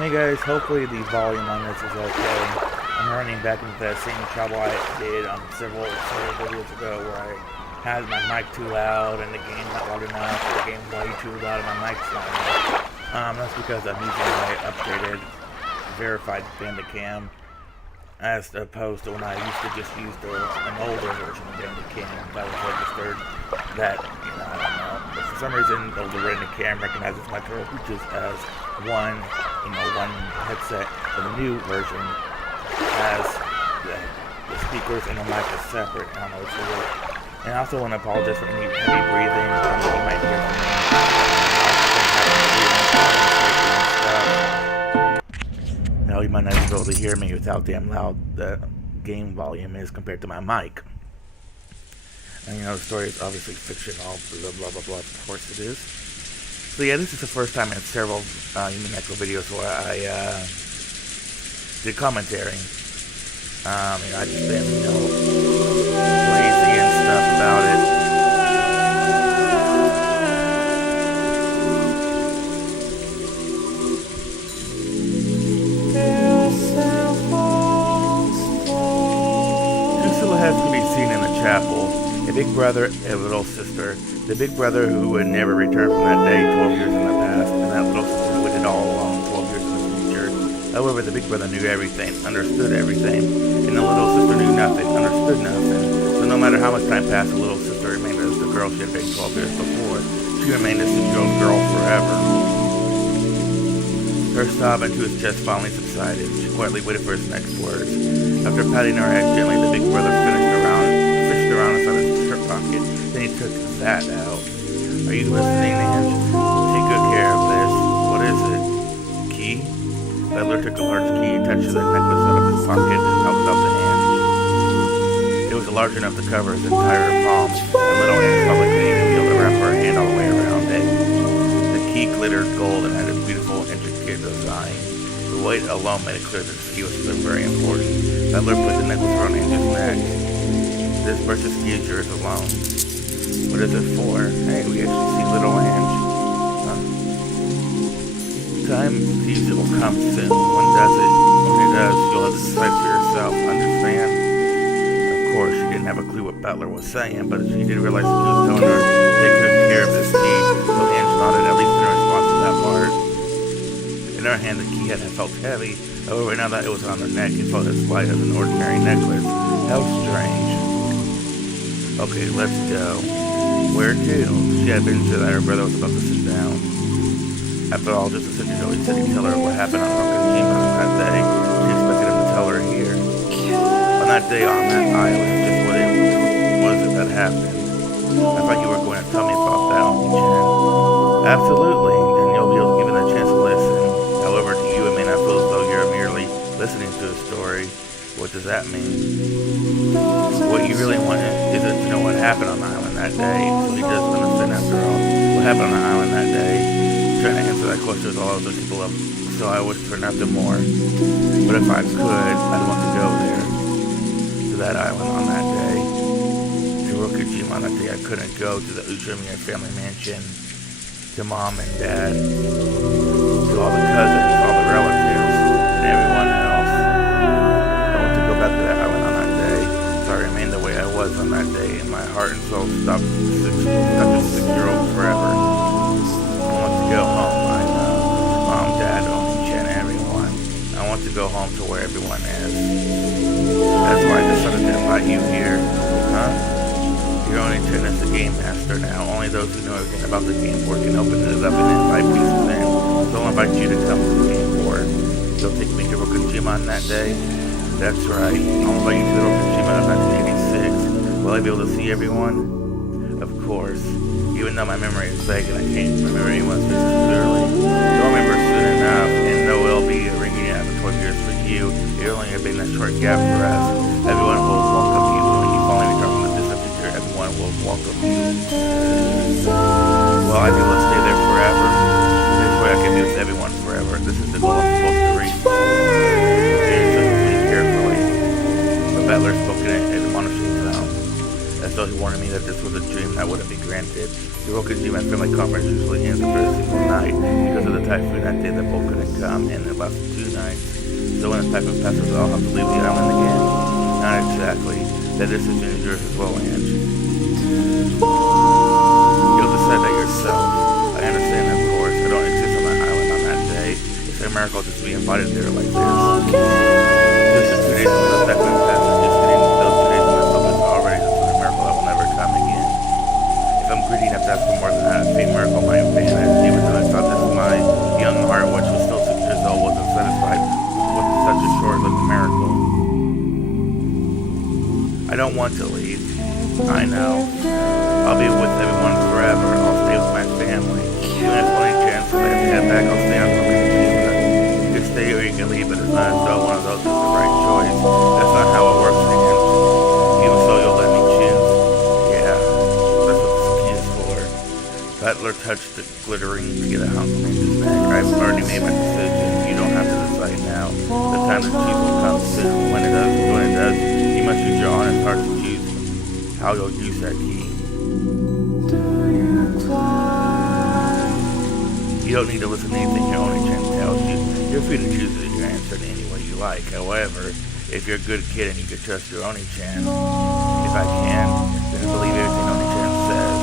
Hey guys, hopefully the volume on this is okay. I'm running back into that same trouble I did several videos ago where I had my mic too loud and the game not loud enough, or the game way too loud and my mic's not enough. That's because I'm using my updated, verified Bandicam as opposed to when I used to just use an older version of Bandicam that was registered that, I don't know. But for some reason, the older Bandicam recognizes my turtle reaches as one headset, but the new version has the speakers and the mic is separate. I don't know what's weird. And I also want to apologize for any heavy breathing you might hear from me. Now you might not be able to hear me with how damn loud the game volume is compared to my mic. And the story is obviously fictional, blah blah blah blah. Of course it is. So yeah, this is the first time in several Umineko videos where I did commentary. I just been, lazy and stuff about it. Two silhouettes can be seen in the chapel. A big brother and a little sister. The big brother who would never return from that day 12 years in the past, and that little sister who waited all along 12 years in the future. However, the big brother knew everything, understood everything, and the little sister knew nothing, understood nothing. So no matter how much time passed, the little sister remained as the girl she had been 12 years before. She remained a 6-year-old girl forever. Her sob into his chest finally subsided. She quietly waited for his next words. After patting her head gently, the big brother fished around inside his shirt pocket. Then he took that out. Are you listening, Ange? Take good care of this. What is it? Key? Butler took a large key, touched the necklace out of his pocket, and held it up to Ange. It was large enough to cover his entire palm, and little Ange probably couldn't even be able to wrap her hand all the way around it. The key glittered gold and had a beautiful, intricate design. The weight alone made it clear that the key was still very important. Butler put the necklace around Ange's neck. This precious key is yours alone. What is it for? Hey, we actually see little Ange. Time to use it will come soon. When does it? When it does, you'll have to decide for yourself. Understand? Of course, she didn't have a clue what Butler was saying, but she did realize that he was telling her to take good care of this key. So Ange nodded, at least in response to that part. In her hand, the key had felt heavy. However, now that it was on her neck, it felt as light as an ordinary necklace. How strange. Okay, let's go. Where to? She had been sure that her brother was about to sit down. After all, just a second ago, he said he'd tell her what happened on Okajima that day. She expected him to tell her here. On that day on that island, just what was it that happened? I thought you were going to tell me about that, Omi-chan. Absolutely, and you'll be able to give it a chance to listen. However, to you, it may not feel as though you're merely listening to a story. What does that mean? What you really want is to know what happened on the island that day. So he does understand after all. What happened on the island that day? I'm trying to answer that question with all other people up, so I wish for nothing more. But if I could, I'd want to go there. To that island on that day. To Rokujima on that day I couldn't go to the Umineko family mansion. To mom and dad. To all the cousins, all the relatives, and everyone else. Back to that island on that day, so I remained the way I was on that day, and my heart and soul stopped the 6-year-old forever. I want to go home, I know. Mom, Dad, Omi-chan, everyone. I want to go home to where everyone is. That's why I decided to invite you here. Huh? You're only turn as the game master now. Only those who know everything about the game board can open it up and invite pieces in. So I'll invite you to come to the game board. You'll take me to Rokujima on that day. That's right. I'll invite you to the Rokujima of 1986. Will I be able to see everyone? Of course. Even though my memory is vague and I can't remember anyone's faces clearly. You'll remember soon enough, and though it'll be a reunion after 12 years for you, it'll only have been a short gap for us. Everyone will welcome you. When you finally return from the distant future, everyone will welcome you. Will I be able to stay there forever? This way I can be with everyone forever. This is the goal I'm supposed to reach. Butler spoke in an admonishing tone, as though though he warned me that this was a dream that wouldn't be granted. The broken dream and family conference usually ends after a single night. Because of the typhoon that day, the boat couldn't come, and it lasted 2 nights. So when the typhoon passes, I'll have to leave the island again? Not exactly. That decision is yours as well, Ange. You'll decide that yourself. I understand, of course. I don't exist on that island on that day. It's a miracle just to be invited there like this. This is 2 days from the typhoon passes. Just getting those 2 days to myself is already just a miracle that will never come again. If I'm greedy enough to ask for more than that, a fate miracle might vanish. Even though I thought this, my young heart, which was still 6 years old, wasn't satisfied with such a short-lived miracle. I don't want to leave. I know. I'll be with everyone forever. I'll stay with my family. Even if only chance that I head back, I'll stay on the team. You can stay or you can leave, but it's not as though one of those is the right choice. That's not how it works, man. Even so, you'll let me choose. Yeah, that's what this key is for. Battler touched the glittering together house on his neck. I've already made my decision. You don't have to decide now. The time to choose will come soon. When it does, you must use your honest heart to choose how you'll use that key. You don't need to listen to anything your own intent tells you. You're free to choose your answer in any way you like. However, if you're a good kid and you can trust your Oni-chan, if I can, then believe everything Oni-chan says.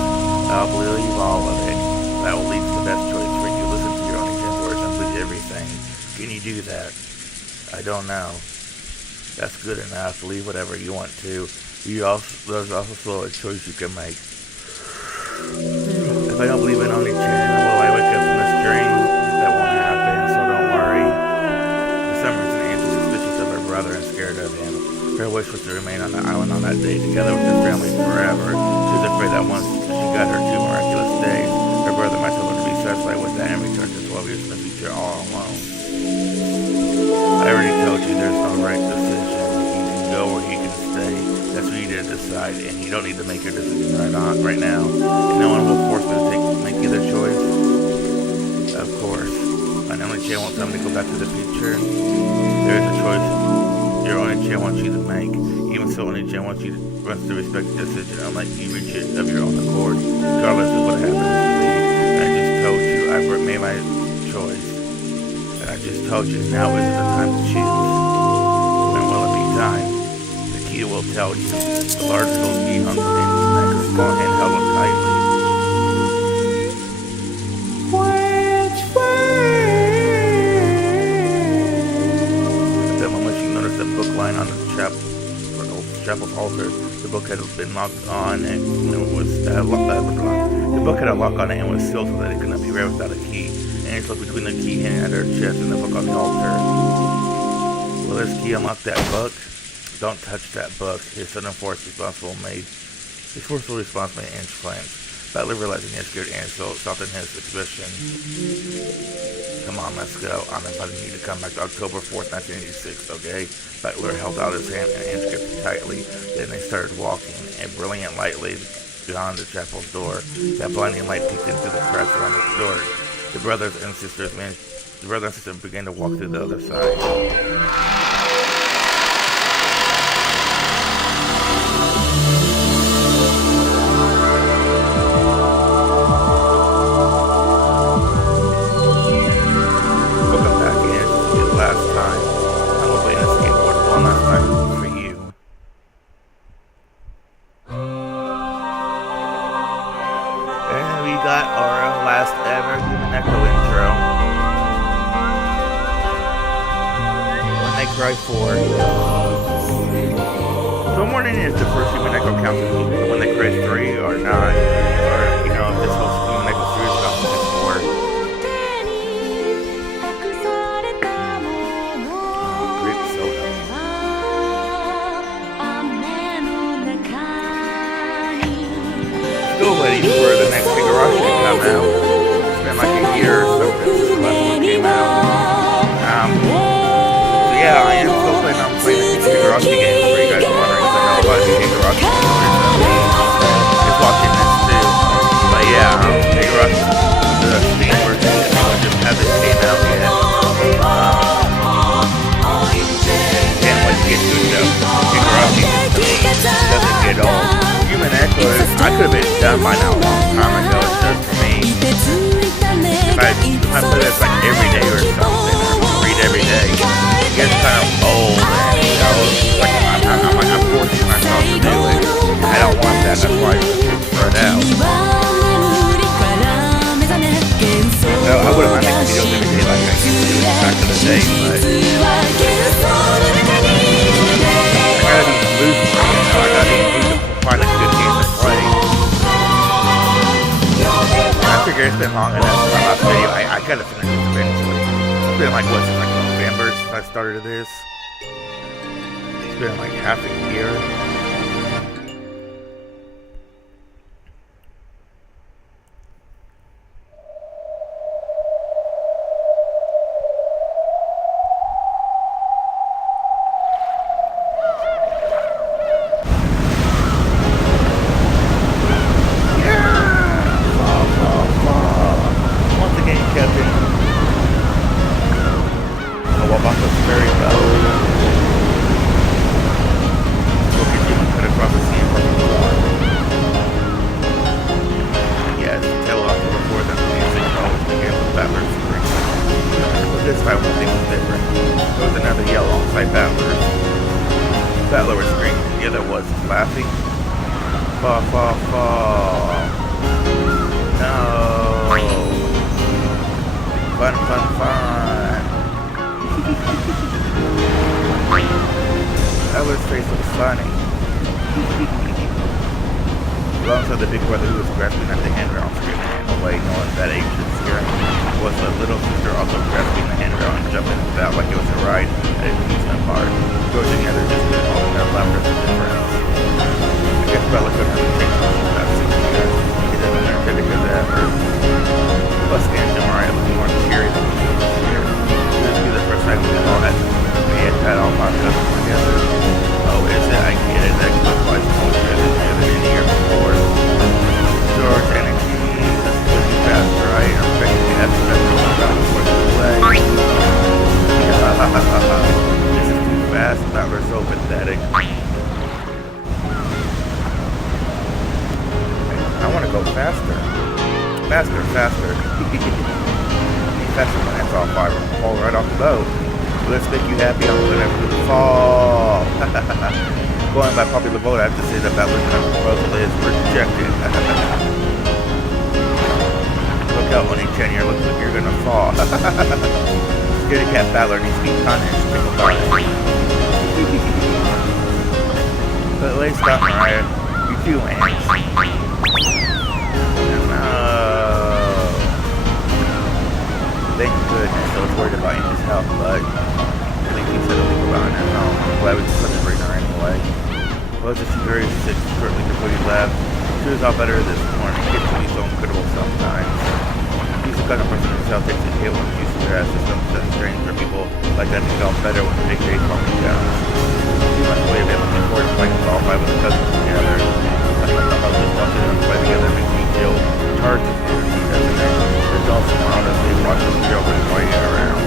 I'll believe all of it. That will lead to the best choice for you. Listen to your Oni-chan's words and believe everything. Can you do that? I don't know. That's good enough. Believe whatever you want to. There's also still a choice you can make. If I don't believe in Oni-chan, will I wake up from this dream? That won't happen, so don't worry. For some reason, Ange is suspicious of her brother and scared of him. Her wish was to remain on the island on that day together with his family forever. She was afraid that once she got her 2 miraculous days, her brother might tell her to be satisfied with that and return to 12 years in the future all alone. I already told you there's no right decision. You can go or you can stay. That's for you to decide, and you don't need to make your decision right now. And no one will force me to make either choice. Of course. My Oni-chan won't tell me to go back to the future. There is a choice your Oni-chan wants you to make. Even so, Oni-chan wants you to respect the decision and let you reach it of your own accord, regardless of what happens to me. And I just told you I've made my choice. And I just told you now isn't the time to choose. When will it be time? The key will tell you. The large gold key hung from Angel's neck, her small hand held on tightly. At that moment, she noticed a book lying on the chapel's altar. The book had been locked on, and it was the book had a lock on it and was sealed so that it could not be read without a key. And she looked between the key hanging at her chest and the book on the altar. Will this key unlock that book? Don't touch that book. His sudden force responsible made. His forceful response made Ange flinch. Battler realizing he had scared Ange, so softened his expression. Come on, let's go. I'm inviting you to come back to October 4th, 1986, okay? Battler held out his hand and Ange gripped it tightly. Then they started walking. A brilliant light lay beyond the chapel's door. That blinding light peeked into the cracks around the door. The brothers and sisters began to walk through the other side. Got our last ever Umineko intro. When they cry for. So I'm wondering if the first Umineko counts as When They Cry 3 or not. Or, you know, if this whole Umineko series counts as 4. Great soda. Still waiting for the next Higurashi to come out. It's been like a year or something since the last one came out. So yeah, I am still planning on playing the Higurashi games for you guys wondering, because I know a lot of you Higurashi gamers is watching this too. But yeah, I could have been done by now a long time ago. It's just for me. If I put this like every day or something, or read every day, it gets kind of old. And, you know, like I'm forcing myself to do it. I don't want that. That's why I start out. So I wouldn't mind making videos every day like I used to do back in the day, but I gotta be in the mood for it. You know, I gotta be in the mood to find a good game to play. I figure it's been long enough for my last video. I gotta finish this eventually. It's been like, what, since like November since I started this? It's been like half a year. Eller's face was funny. Alongside the big brother who was grasping at the handrail and screaming and away, knowing that age should scare him, was the little sister also grasping the handrail and jumping about like it was a ride at an amusement park. Go together just to all their laughter and difference. I guess Bella couldn't really take much of that 6 years. He didn't have an energetic as ever. Plus, Aunt Mariah looked more scary than he was scared. This would be the first time we all had all my cousins together. Oh, is it? I get it. That clip was closer than the other year before. George and he, this is too fast, right? I'm expecting to have to spend a little time before the delay. This is too fast. That was so pathetic. I want to go faster. Faster, faster. Faster when that's all fire. Fall right off the boat. Let's make you happy, I'm gonna fall. Going by popular vote, I have to say that Battler's proposal is rejected. Look out, Honey Chen, you looks like you're gonna fall. Scaredy Cat Battler needs to be punished. Pickle Barney. But at least stop, Mariah. You do, ants. No. Thank goodness, I was worried about Amy's health, but I think he said a leak about her home. I'm glad we couldn't bring her anyway. Well, she was very sick shortly before he left. She was all better this morning. Kids can be so incredible sometimes. He's the kind of person himself takes a hit when she uses their systems that's strange for people like that to get all better when the big day forming down. She must play a bit looking forward to playing all 5 with the cousins together. Just watching them play together makes me feel charged with energy, doesn't it? It's also wild as they watch the children playing around.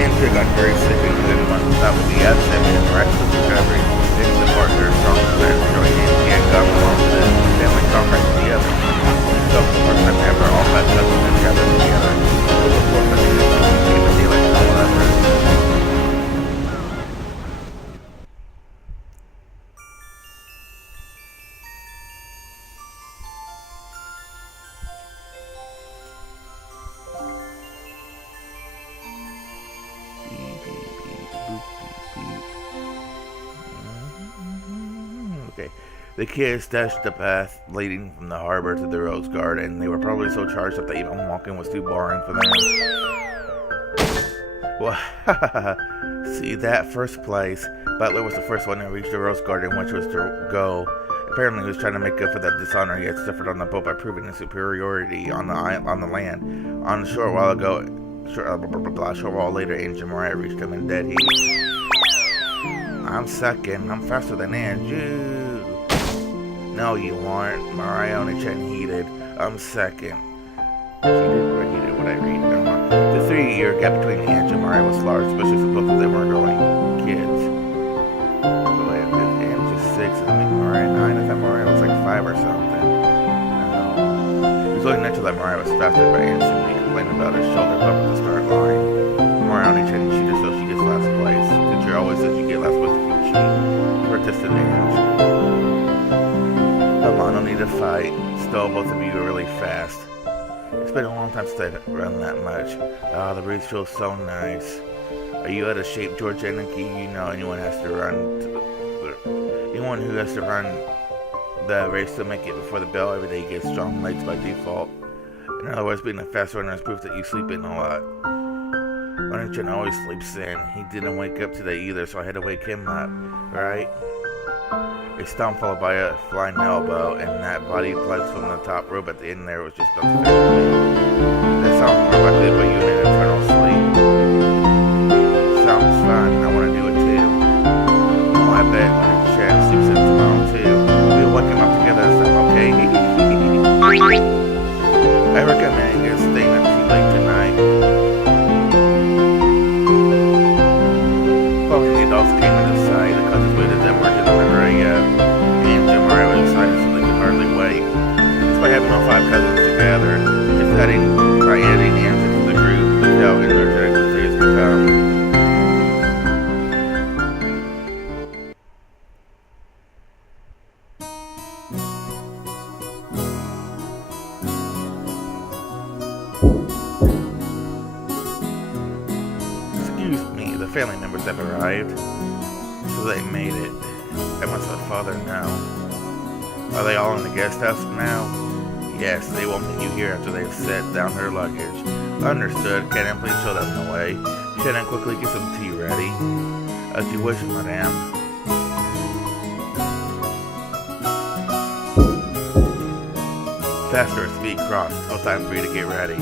Andrew got very sick and didn't want to stop with the absent and miraculous recovery. It's the partner strong friends joined Andy and got along to the family conference together. So for the first time ever, all 5 cousins been gathered together. It was more fun to became a deal like all others. The kids dashed the path leading from the harbor to the rose garden. They were probably so charged up that even walking was too boring for them. Well, see that first place. Butler was the first one to reach the rose garden, which was to go. Apparently, he was trying to make up for that dishonor he had suffered on the boat by proving his superiority on the land. On a short while ago, short while later, Angel Mariah reached him in dead heat. I'm second. I'm faster than Andrew. No, you aren't. Mariah only Chen heated. I'm second. She did what I read. The 3-year gap between Angie and Mariah was large, especially since both of them were growing kids. Wait, Angie's 6, I mean Mariah 9. I thought Mariah was like 5. 5 or something. He was looking into that Mariah was faster, but instantly complained about his shoulder bump at the start line. Mariah only changed she just so she gets last place. Teacher always says you get last place if you cheat. For a disadvantage. Come on, no need to fight. Still, both of you are really fast. It's been a long time since I've run that much. Ah, the breeze feels so nice. Are you out of shape, George Anarchy? You know anyone who has to run the race to make it before the bell every day gets strong legs by default. In other words, being a fast runner is proof that you sleep in a lot. Running always sleeps in. He didn't wake up today either, so I had to wake him up, right? A stomp followed by a flying elbow, and that body plugs from the top rope at the end there was just about to finish me. That sounds more likely to put you in an eternal sleep. Sounds fun. I want to do it too. Oh, I bet when Chad sleeps in tomorrow too. We'll wake him up together or something, okay? I recommend you staying up too late tonight. Following the adults came to the side, the cousins waited that were to deliver a and Jim Murray was excited so they could hardly wait. Despite having all 5 cousins together, by adding Anne to the group, look how energetic the day has become. Excuse me, the family members have arrived. So they made it. I must let Father know. Are they all in the guest house now? Yes, they won't meet you here after they've set down their luggage. Understood. Can I please show them the way? Can I quickly get some tea ready? As you wish, madame. Faster, speed cross. It's no time for you to get ready.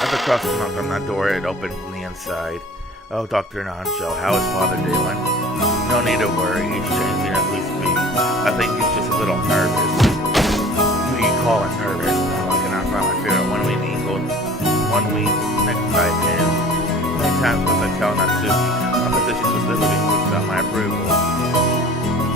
As the cross knocked on that door, it opened from the inside. Oh, Dr. Nancho, how is Father doing? No need to worry, he's changing as we speak. I think he's just a little nervous. Who do you call him nervous? No, I cannot find my favorite one-wing eagle, one-wing necktie pin. Many times must I tell Natsuki, my position was literally moved without my approval.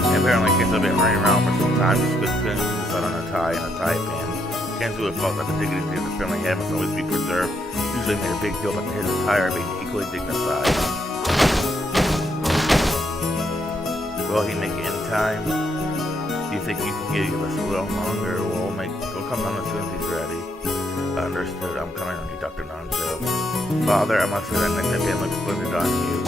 And apparently Kenzo had been running around for some time just because he couldn't decide on a tie and a tie pin. Kenzo had felt that the dignity of the family head must always be preserved. Usually made a big deal about his attire being equally dignified. Will he make it in time? Do you think you can give us a little longer? We'll come down as soon as he's ready. Understood. I'm coming on you, Dr. Nanjo. Father, I must say that necktie pin looks splendid on you.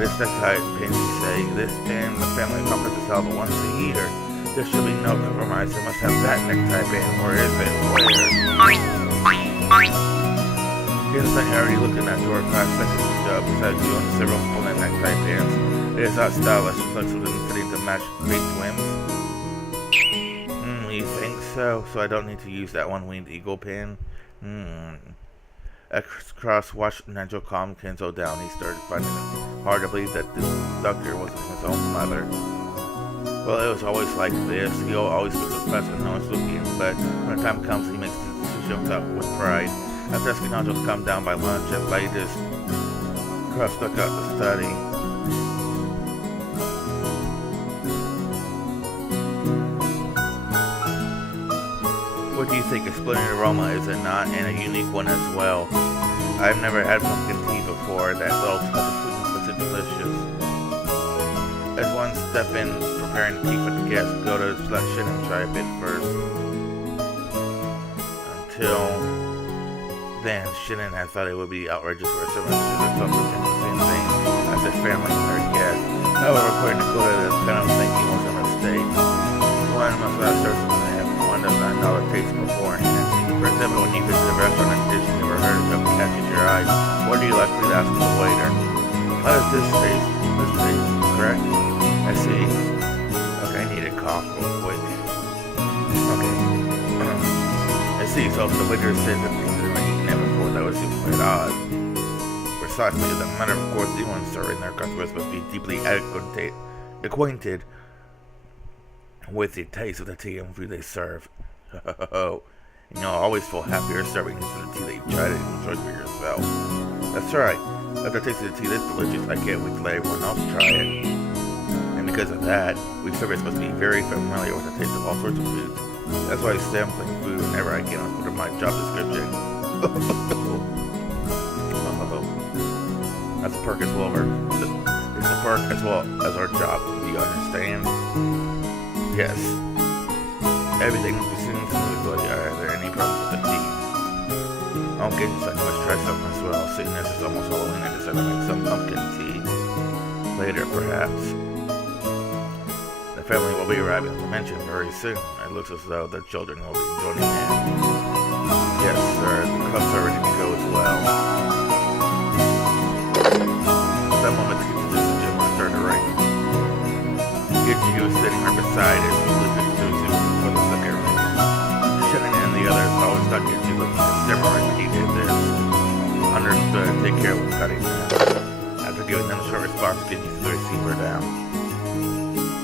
This necktie pin, you say? This pin, the family comfort is held once a year. There should be no compromise. They must have that necktie pin. Or is it? Where? Yes, I already looked in that door 5 seconds ago. Besides you and several splendid necktie pins. It is not stylish, flexible and fitting to match great whims. You think so? So I don't need to use that one-winged eagle pin? Cross watched Nanjo calm Kenzo down. He started finding it hard to believe that this doctor wasn't his own mother. Well, it was always like this. He always looks so fast when no one's looking, but when the time comes, he makes decisions up with pride. After asking Nanjo to come down by lunch, and latest, Cross stuck out the study. What do you think? A splendid aroma, is it not? And a unique one as well. I've never had pumpkin tea before. That little touch of sweetness makes it delicious. As one step in preparing tea for the guests, go to the selection and try a bit first. Until then, Shannon had thought it would be outrageous for a servant to do something the same thing as their family and their guests. However, according to Koda, this kind of thinking was a mistake. One must not search for them. One does not know the taste beforehand. For example, when you visit a restaurant and dish you've never heard of something catches your eye, what do you likely to ask the waiter? How does this taste? This taste, correct? I see. Okay, I need a cough real quick. Okay. I see, so if the waiter said that things had been eaten there before, that would seem quite odd. Precisely, as a matter of course, anyone serving their customers must be deeply acquainted with the taste of the tea and food they serve. You'll always feel happier serving you some tea that you tried and enjoyed for yourself. That's right. After tasting the tea this delicious, I can't wait to let everyone else try it. Because of that, we servers must be very familiar with the taste of all sorts of foods. That's why sampling food whenever I can is part of my job description. That's a perk as well. It's a perk as well as our job. Do you understand? Yes. Everything will be seen smoothly. Are there any problems with the tea? Okay, so I must try something as well. Seeing as it's almost Halloween, I decided to make some pumpkin tea. Later, perhaps. The family will be arriving, as I mentioned, very soon. It looks as though the children will be joining in. Yes, sir. The cups are ready to go as well. At that moment, the gym will start to ring. Gigi was sitting right beside it. He looked at Suzu for the second ring. Shannon and the others always thought Gigi looked like a samurai when he did this. Understood. Take care of cutting them. After giving them a short response, Gigi threw the receiver down.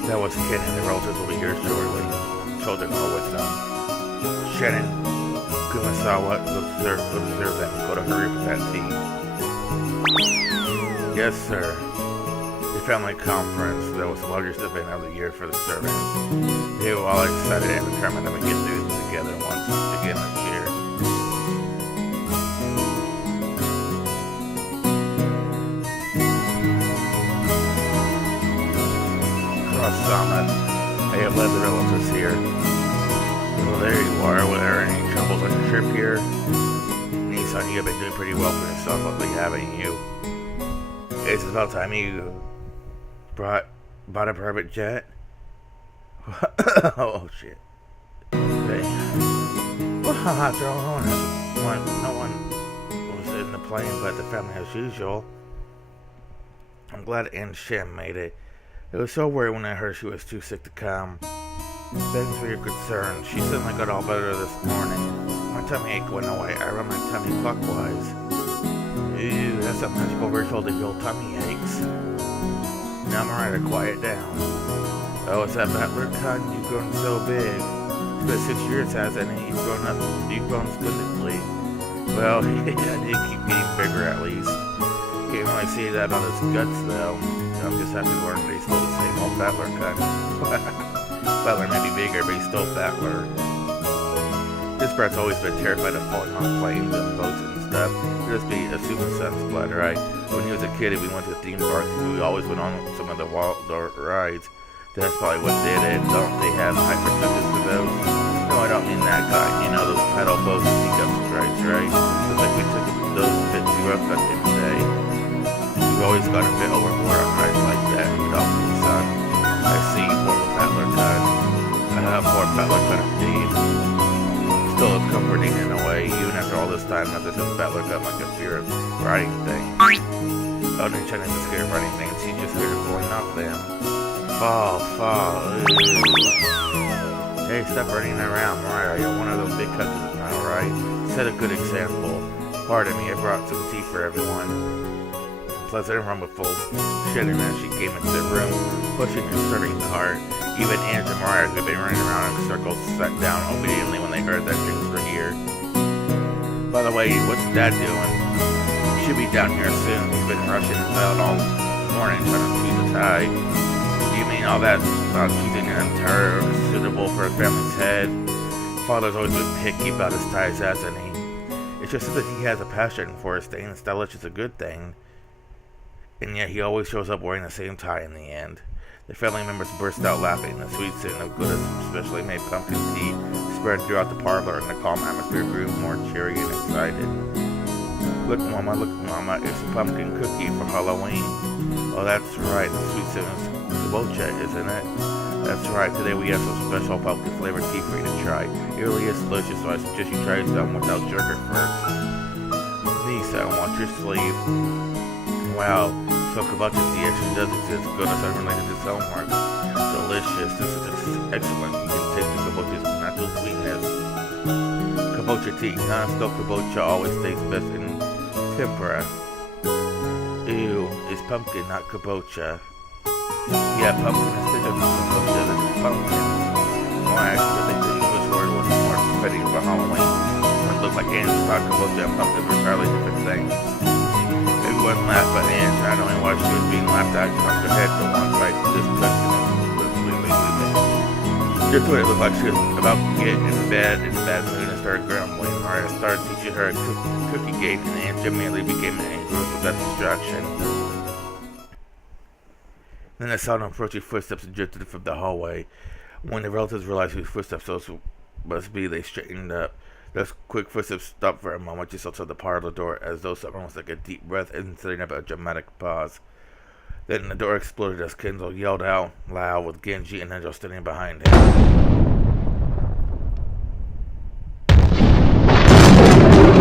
That was Ken and the relatives will be here shortly. Children are with them. Shannon, Kumasawa, go observe them. Go to hurry for that tea. Yes, sir. The family conference that was the largest event of the year for the servants. They were all excited and determined that we get through this together once again this year. Summit. I have led the relatives here. Well, there you are. Were there any troubles on your trip here? Nissan, you have been doing pretty well for yourself lately, haven't you? It's about time you bought a private jet. Oh shit. Hey. Well, after all, no one was in the plane but the family as usual. I'm glad Aunt Shem made it. It was so weird when I heard she was too sick to come. Thanks for your concern. She suddenly got all better this morning. My tummy ache went away. I run my tummy clockwise. Ew, that's a magical ritual to heal tummy aches. Now Mariah, quiet down. Oh, it's that battler cut. You've grown so big. It's been 6 years, hasn't it? You've grown splendidly. Well, I did keep getting bigger at least. Can't really see that on his guts though. I'm just happy to learn that he's still the same old battler cut. Battler may be bigger, but he's still battler. This brat's always been terrified of falling off planes and boats and stuff. He'll just be assuming son's blood, right? When he was a kid, we went to the theme parks, we always went on some of the wild rides. That's probably what did it. Don't they have hyper-fitness for those? No, I don't mean that kind. You know, those pedal boats and teacup rides, right? Looks like we took those a bit too rough back in the day. We've always got a bit overboard on rides like that, but off the sun. I see, poor battler cut. Poor battler cut indeed. Still, it's comforting in a way, even after all this time, not this battler cut like a fear of riding thing. Oh, didn't Chen isn't scared of riding things, he's just scared of going off them. Fall. Hey, stop running around, Mariah. You're one of those big cousins now, right? Set a good example. Pardon me, I brought some tea for everyone. Plus, I didn't run with full shit as she came into the room, pushing her serving cart. Even Aunt and Mariah, who had been running around in circles, sat down obediently when they heard that things were here. By the way, what's Dad doing? He should be down here soon. He's been rushing about all morning trying to choose a tie. Do you mean all that about choosing an entire suitable for a family's head? Father's always been picky about his ties, hasn't he? It's just that he has a passion for staying stylish is a good thing. And yet he always shows up wearing the same tie in the end. The family members burst out laughing. The sweet scent of Buddha's specially made pumpkin tea spread throughout the parlor, and the calm atmosphere grew more cheery and excited. Look, Mama, it's a pumpkin cookie for Halloween. Oh, that's right, the sweet scent is kabocha, isn't it? That's right, today we have some special pumpkin flavored tea for you to try. It really is delicious, so I suggest you try some without sugar first. Nisa, watch your sleeve. Wow, so kabocha tea actually does exist. Goodness, I related this homework. Delicious. This is excellent. You can taste the kabocha's natural sweetness. Kabocha tea. Non-stop kabocha always tastes best in tempura. Ew, it's pumpkin, not kabocha. Yeah, pumpkin is different from kabocha. This is pumpkin. Well, I actually think the English word was more fitting for Halloween. It looked like Anne's thought kabocha and pumpkin were entirely different things. Everyone laughed but Anne, not knowing why she was being laughed at, cocked her head to one side, this question Just when it looked like she was about to get in bed in bad mood and started grumbling, Maria started teaching her a cookie game, and Aunt immediately became angry with that distraction. Then they saw approaching footsteps and drifted from the hallway. When the relatives realized whose footsteps those must be, they straightened up. Those quick footsteps stopped for a moment just outside the parlor door, as though someone was like a deep breath and setting up a dramatic pause. Then the door exploded as Kenzo yelled out loud with Genji and Angel standing behind him.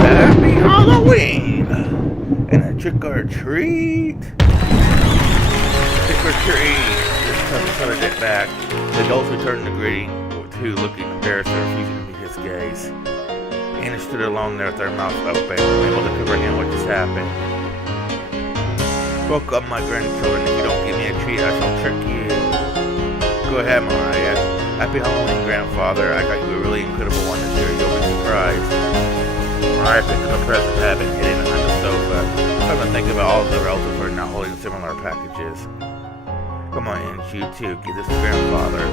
Happy Halloween! And a trick or treat! Trick or treat! This time started it back. The adults returned the greeting, with two looking embarrassed and refusing to meet his gaze. Anna stood alone there with her mouth open, unable to comprehend what just happened. Welcome, my grandchildren. If you don't give me a treat, I shall trick you. Go ahead, Mariah. Happy Halloween, grandfather. I got you a really incredible one this year. You'll be surprised. Mariah picked up a present that had been hidden behind the sofa. Come to think about all of the relatives who are now holding similar packages. Come on, and you too. Give this to grandfather.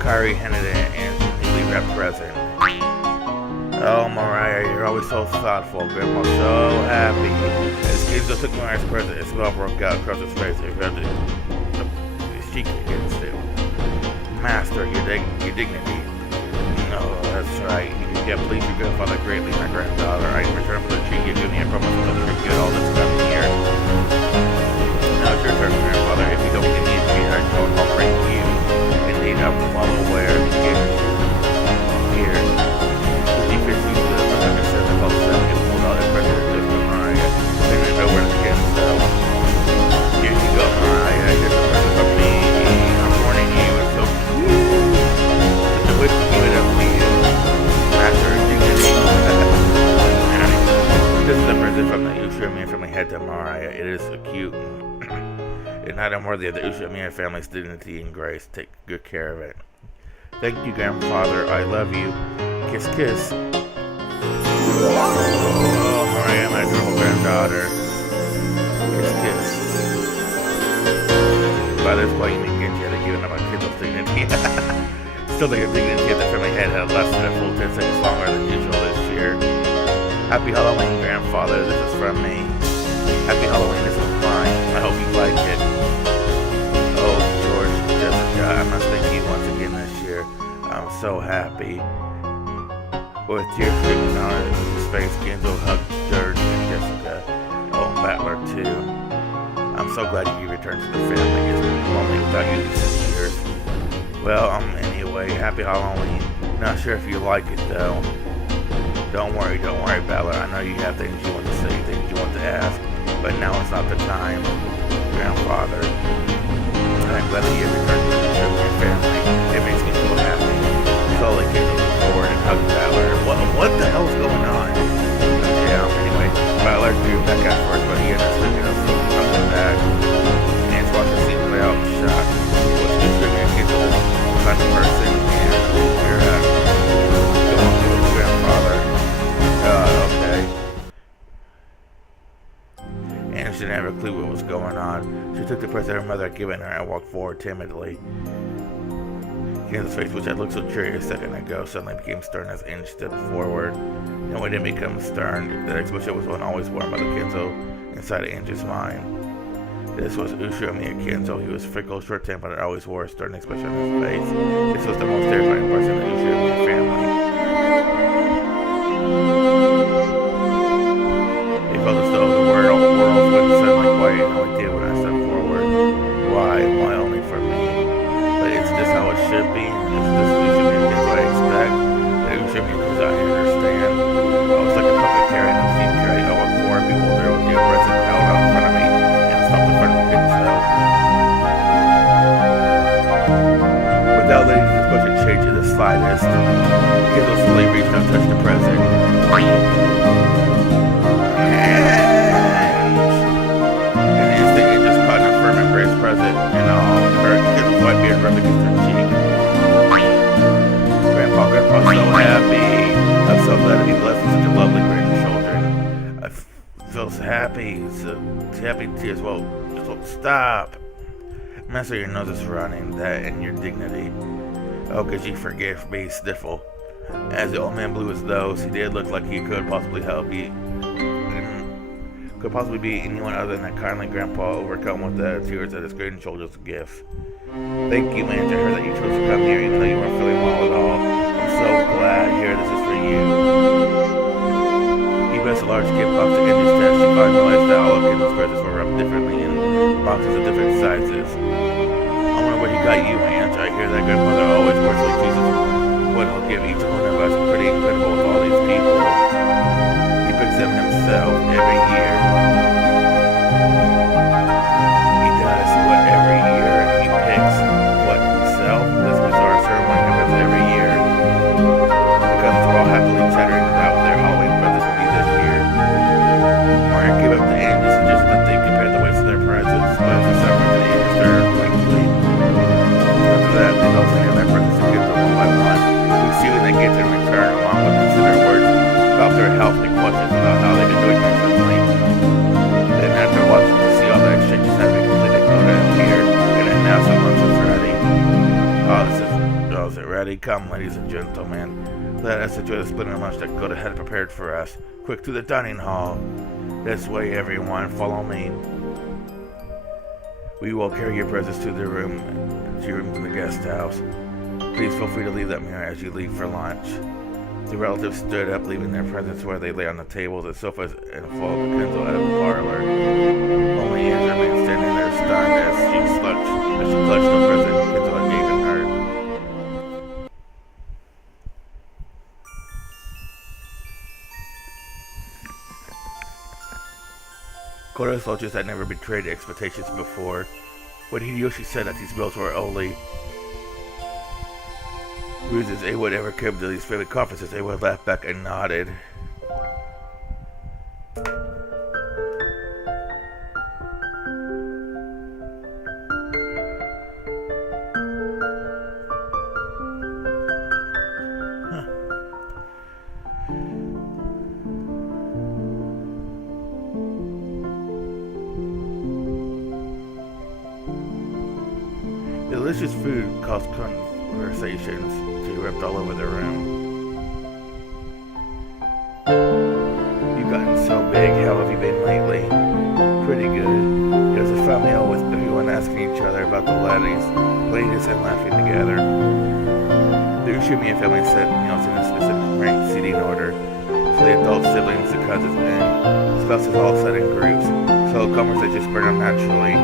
Kyrie handed in an neatly wrapped present. Oh, Mariah, you're always so thoughtful. Grandma's so happy. As Kenzo took Mariah's present, a smile broke out across his face. He felt his cheek against it. Master, your dignity. No, that's right. You can please your grandfather greatly, my granddaughter. I in return for the treat you give me, I promise I'll treat you all this coming year. Now it's your turn, grandfather. If you don't give me a treat, I'll bring you. Indeed, I'm well aware. Here. To Mariah, it is so cute and not unworthy of the Ushamiya family's dignity and grace. Take good care of it. Thank you, grandfather. I love you. Kiss, kiss. Oh, Mariah, my adorable granddaughter. Kiss, kiss. By this point, you mean Genji had given up on Kenzo's dignity. Still, the dignity of the family had lasted a full 10 seconds longer than usual this year. Happy Halloween, grandfather. This is from me. Happy Halloween, this was mine. I hope you like it. Oh, George, Jessica, I must thank you once again this year. I'm so happy. With tears streaming down his face, Kenzo hugged George and Jessica. Oh, Battler, too. I'm so glad you returned to the family. It's been lonely without you these 6 years. Well, anyway, happy Halloween. Not sure if you like it, though. Don't worry, Battler. I know you have things you want to say, things you want to ask. But now is not the time, grandfather. I'm glad that you returned to your family. It makes me feel happy. Slowly Kenzo moved forward and hugged Battler. What the hell is going on? Yeah, anyway, Battler drew back afterwards, but he understood, so he hugged him back. And watched the scene play out in shock. He was distributing Kenzo this kind of person, and we're going to his grandfather. Okay. And she didn't have a clue what was going on. She took the present her mother had given her and walked forward timidly. Kenzo's face, which had looked so cheery a second ago, suddenly became stern as Ange stepped forward. And when it didn't become stern, the expression was one always worn by the Kenzo inside Ange's mind. This was Ushamiya Kenzo. He was fickle, short-tempered, and always wore a stern expression on his face. This was the most terrifying person in the Ushamiya family. He felt as though the world went suddenly quiet, and all he did when I stepped forward. Why only for me? But is this how it should be? Is this Ushamiya Kenzo I expect? The Ushamiya Kenzo I understand? I was like a puppet carrying a seat tray. I was bored, bewildered with the present held out in front of me, and stopped in front of Kenzo. Without letting the expression change in the slightest, Kenzo slowly reached out and touched the present. Present, and her kid's white beard rubbed against her cheek. Grandpa's so happy. I'm so glad to be blessed with such a lovely grandchildren. I feel so happy, tears won't stop. Master, your nose is running, that and your dignity. Oh, could you forgive me, Sniffle? As the old man blew his nose, he did look like he could possibly be anyone other than that kindly grandpa, overcome with the tears at his grandchildren's gift. Thank you, man, to her that you chose to come here even though you weren't feeling well at all. I'm so glad here this is for you. He pressed a large gift box against his chest. She finally realized that all of Kendall's presents were wrapped differently in boxes of different sizes. I wonder what he got you, Aunt. I hear that grandmother always personally chooses what he'll give each one of us. Pretty incredible with all these people. He picks them himself every year. He does what every year. He picks what himself. This bizarre ceremony happens every year. The cousins are all happily chattering about their Halloween presents will be this year. Maria gave up to Andy, suggested that they compare the weights of their presents, but for some reason Andy started quickly. After that, they all sent in their presents and gave them one by one. We see when they get in return, along with considered words about their health and questions about how they've been doing recently. Then after watching to see all the exchanges have been completed, Coda appeared and announced that lunch was ready. Is it ready? Come, ladies and gentlemen. Let us enjoy the splendid lunch that Coda had prepared for us. Quick to the dining hall. This way, everyone. Follow me. We will carry your presents to your room in the guest house. Please feel free to leave them here as you leave for lunch. The relatives stood up, leaving their presents where they lay on the tables and sofas, and followed Kenzo out of the parlor. Only Anne remained standing there stunned as she clutched the present Kenzo had given her. Koda's soldiers had never betrayed expectations before. When Hideyoshi said that these meals were only ruses they would ever come to these family conferences, they would laugh back and nodded. Delicious food caused conversations to erupt all over the room. You've gotten so big, how have you been lately? Pretty good. It was a fun meal with everyone asking each other about the ladies and laughing together. The Ushimiya family set meals in a specific ranked seating order, so the adult siblings, the cousins, and spouses all sat in groups, so conversations spurred up naturally.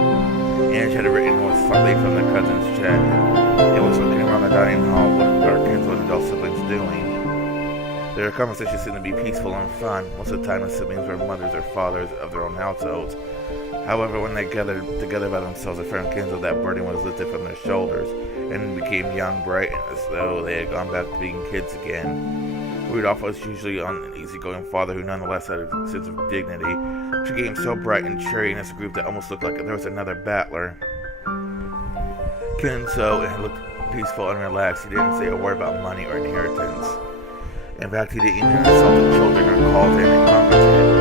Ange had written was slightly from the cousin's chat, and it was looking around the dining hall what our Kenzo and adult siblings doing. Their conversations seemed to be peaceful and fun. Most of the time the siblings were mothers or fathers of their own households. However, when they gathered together by themselves, a friend Kenzo, that burden was lifted from their shoulders, and became young, bright, and as though they had gone back to being kids again. Rudolph was usually an easygoing father who nonetheless had a sense of dignity. She became so bright and cheery in this group that almost looked like there was another battler. Kenzo looked peaceful and relaxed. He didn't say a word about money or inheritance. In fact, he didn't even insult the children or call them incompetent.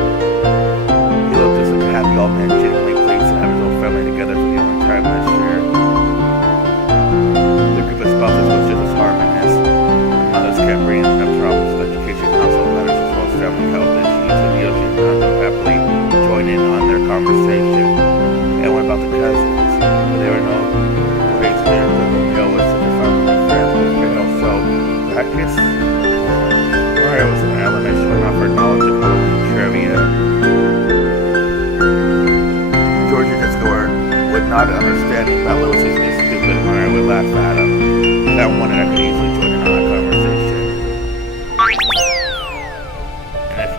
He looked as a happy old man, genuinely pleased to have his whole family together for the only time this year. The group of spouses was just as harmonious. The mothers kept bringing up problems with education, household matters, as well as family health issues, and Yoshi and Kanto happily joined in on their conversation. And what about the cousins? But there were no ways there to go with such a family friends, but they also practice. Mario was an elementary and offered knowledge of Halloween trivia. George and Jessica would not understand about Lewis is stupid, and Mario would laugh at him. That one that I could easily join in on a conversation. And if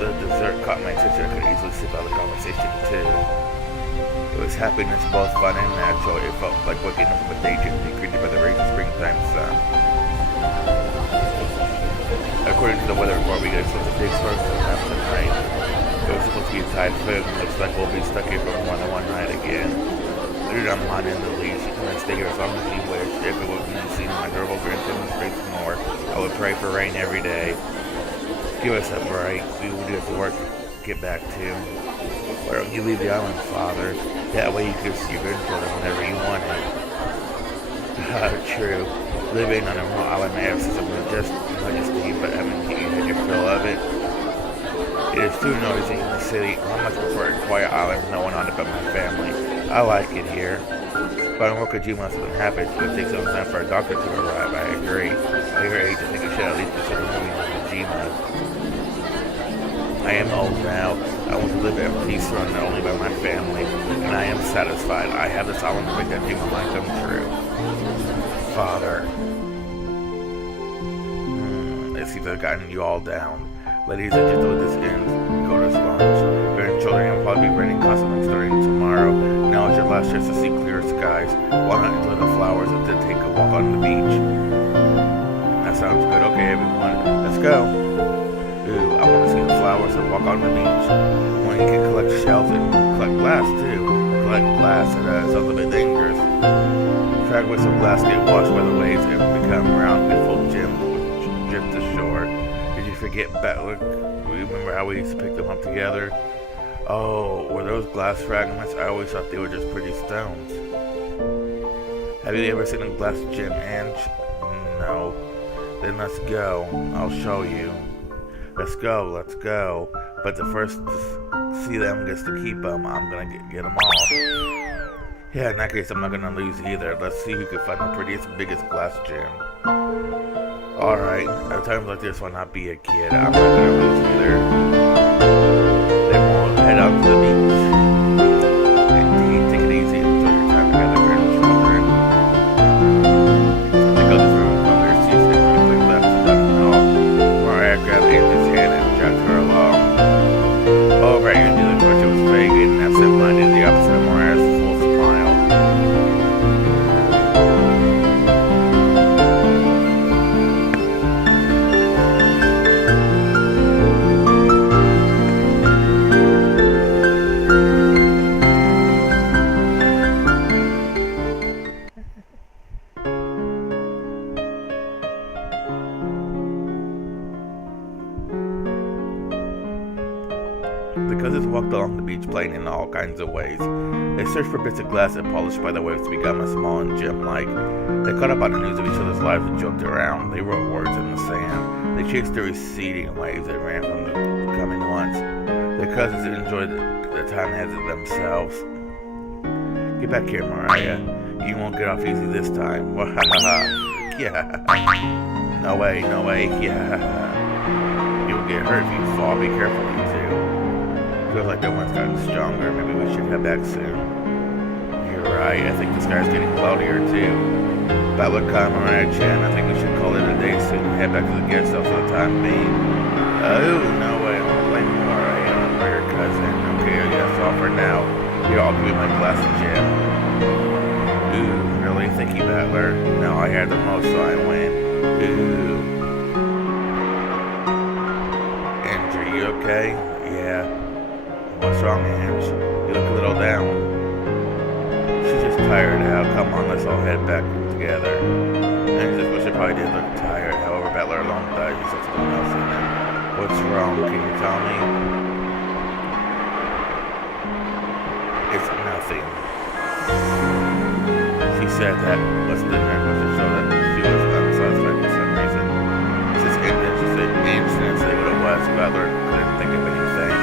the dessert caught my attention, I could easily sip out the conversation too. It was happiness, both fun and natural. It felt like waking up from a daydream to be greeted by the rays of springtime sun. According to the weather report, we got a big storm coming up tonight. It was supposed to be a typhoon. Looks like we'll be stuck here for more than one night again. Dude, I'm not in the least. You can stay here as long as you wish. If it wasn't seen my durable grandchildren's face more, I would pray for rain every day. Give us a break. We will do have to work to get back to. Why don't you leave the island, Father? That way you can see your grandchildren whenever you want it. True. Living on a remote island may have some majesty, but haven't you had your fill of it? It is too noisy in the city. I much prefer a quiet island with no one on it but my family. I like it here. But on Rokajima, something happens. It takes some time for a doctor to arrive. I agree. At your age, I think you should at least consider moving to Rokajima. I am old now. I want to live in peace surrounded only by my family, and I am satisfied. I have this island to make that dream of mine come true. Father. It seems I've gotten you all down. Ladies and gentlemen, this ends. Go to lunch. Grandchildren will probably be raining constantly starting tomorrow. Now is your last chance to see clear skies. Why not enjoy the flowers and then take a walk on the beach? That sounds good. Okay, everyone, let's go. Ooh, I want to see the flowers and walk on the beach. When you can collect shells and collect glass too. Collect glass, and sounds a bit dangerous. Fragments of glass get washed by the waves and become round, beautiful gems which drift ashore. Did you forget Batlook? Remember how we used to pick them up together? Oh, were those glass fragments? I always thought they were just pretty stones. Have you ever seen a glass gem, Ange? No. Then let's go. I'll show you. Let's go. But the first to see them gets to keep them. I'm gonna get them all. Yeah, in that case, I'm not gonna lose either. Let's see who can find the prettiest, biggest glass gem. Alright, at times like this, why not be a kid? I'm not gonna lose either. Then we'll head out to the beach. Indeed, take it easy. Enjoy your time together, grandchildren. They go this room from their seats and quickly left to duck and all. Mariah grabbed Angel's hand and dragged her along. Oh, right, you knew the question was vague and absent-minded. The opposite of Mariah's full smile. The cousins walked along the beach playing in all kinds of ways. They searched for bits of glass and polished by the waves to become as small and gem-like. They caught up on the news of each other's lives and joked around. They wrote words in the sand. They chased the receding waves that ran from the coming ones. The cousins enjoyed the time they had to themselves. Get back here, Mariah. You won't get off easy this time. Wahaha. Yeah. No way. Yeah. You'll get hurt if you fall. Be careful, you two. Feels like the one's gotten stronger. Maybe we should head back soon. You're right. I think the sky's getting cloudier too. Balakon, Mariah-chan, I think we should call it a day soon and head back to the guest house for the time being. Oh, no way. I'm blaming Mariah or your cousin. Okay, I guess all for now. Here, I'll give you my glass of gem. Ooh, really? Thank you, Battler. No, I had the most, so I win. Ooh. Andrew, you okay? Yeah. What's wrong, Ange? You look a little down. She's just tired out. Come on, let's all head back together. Ange just wish I probably did look tired. However, Battler alone died. He said something else in it. What's wrong? Can you tell me? It's nothing. She said that. What's the next was to show that she was unsatisfied for some reason. Since Ange didn't say what it was, Battler couldn't think of anything.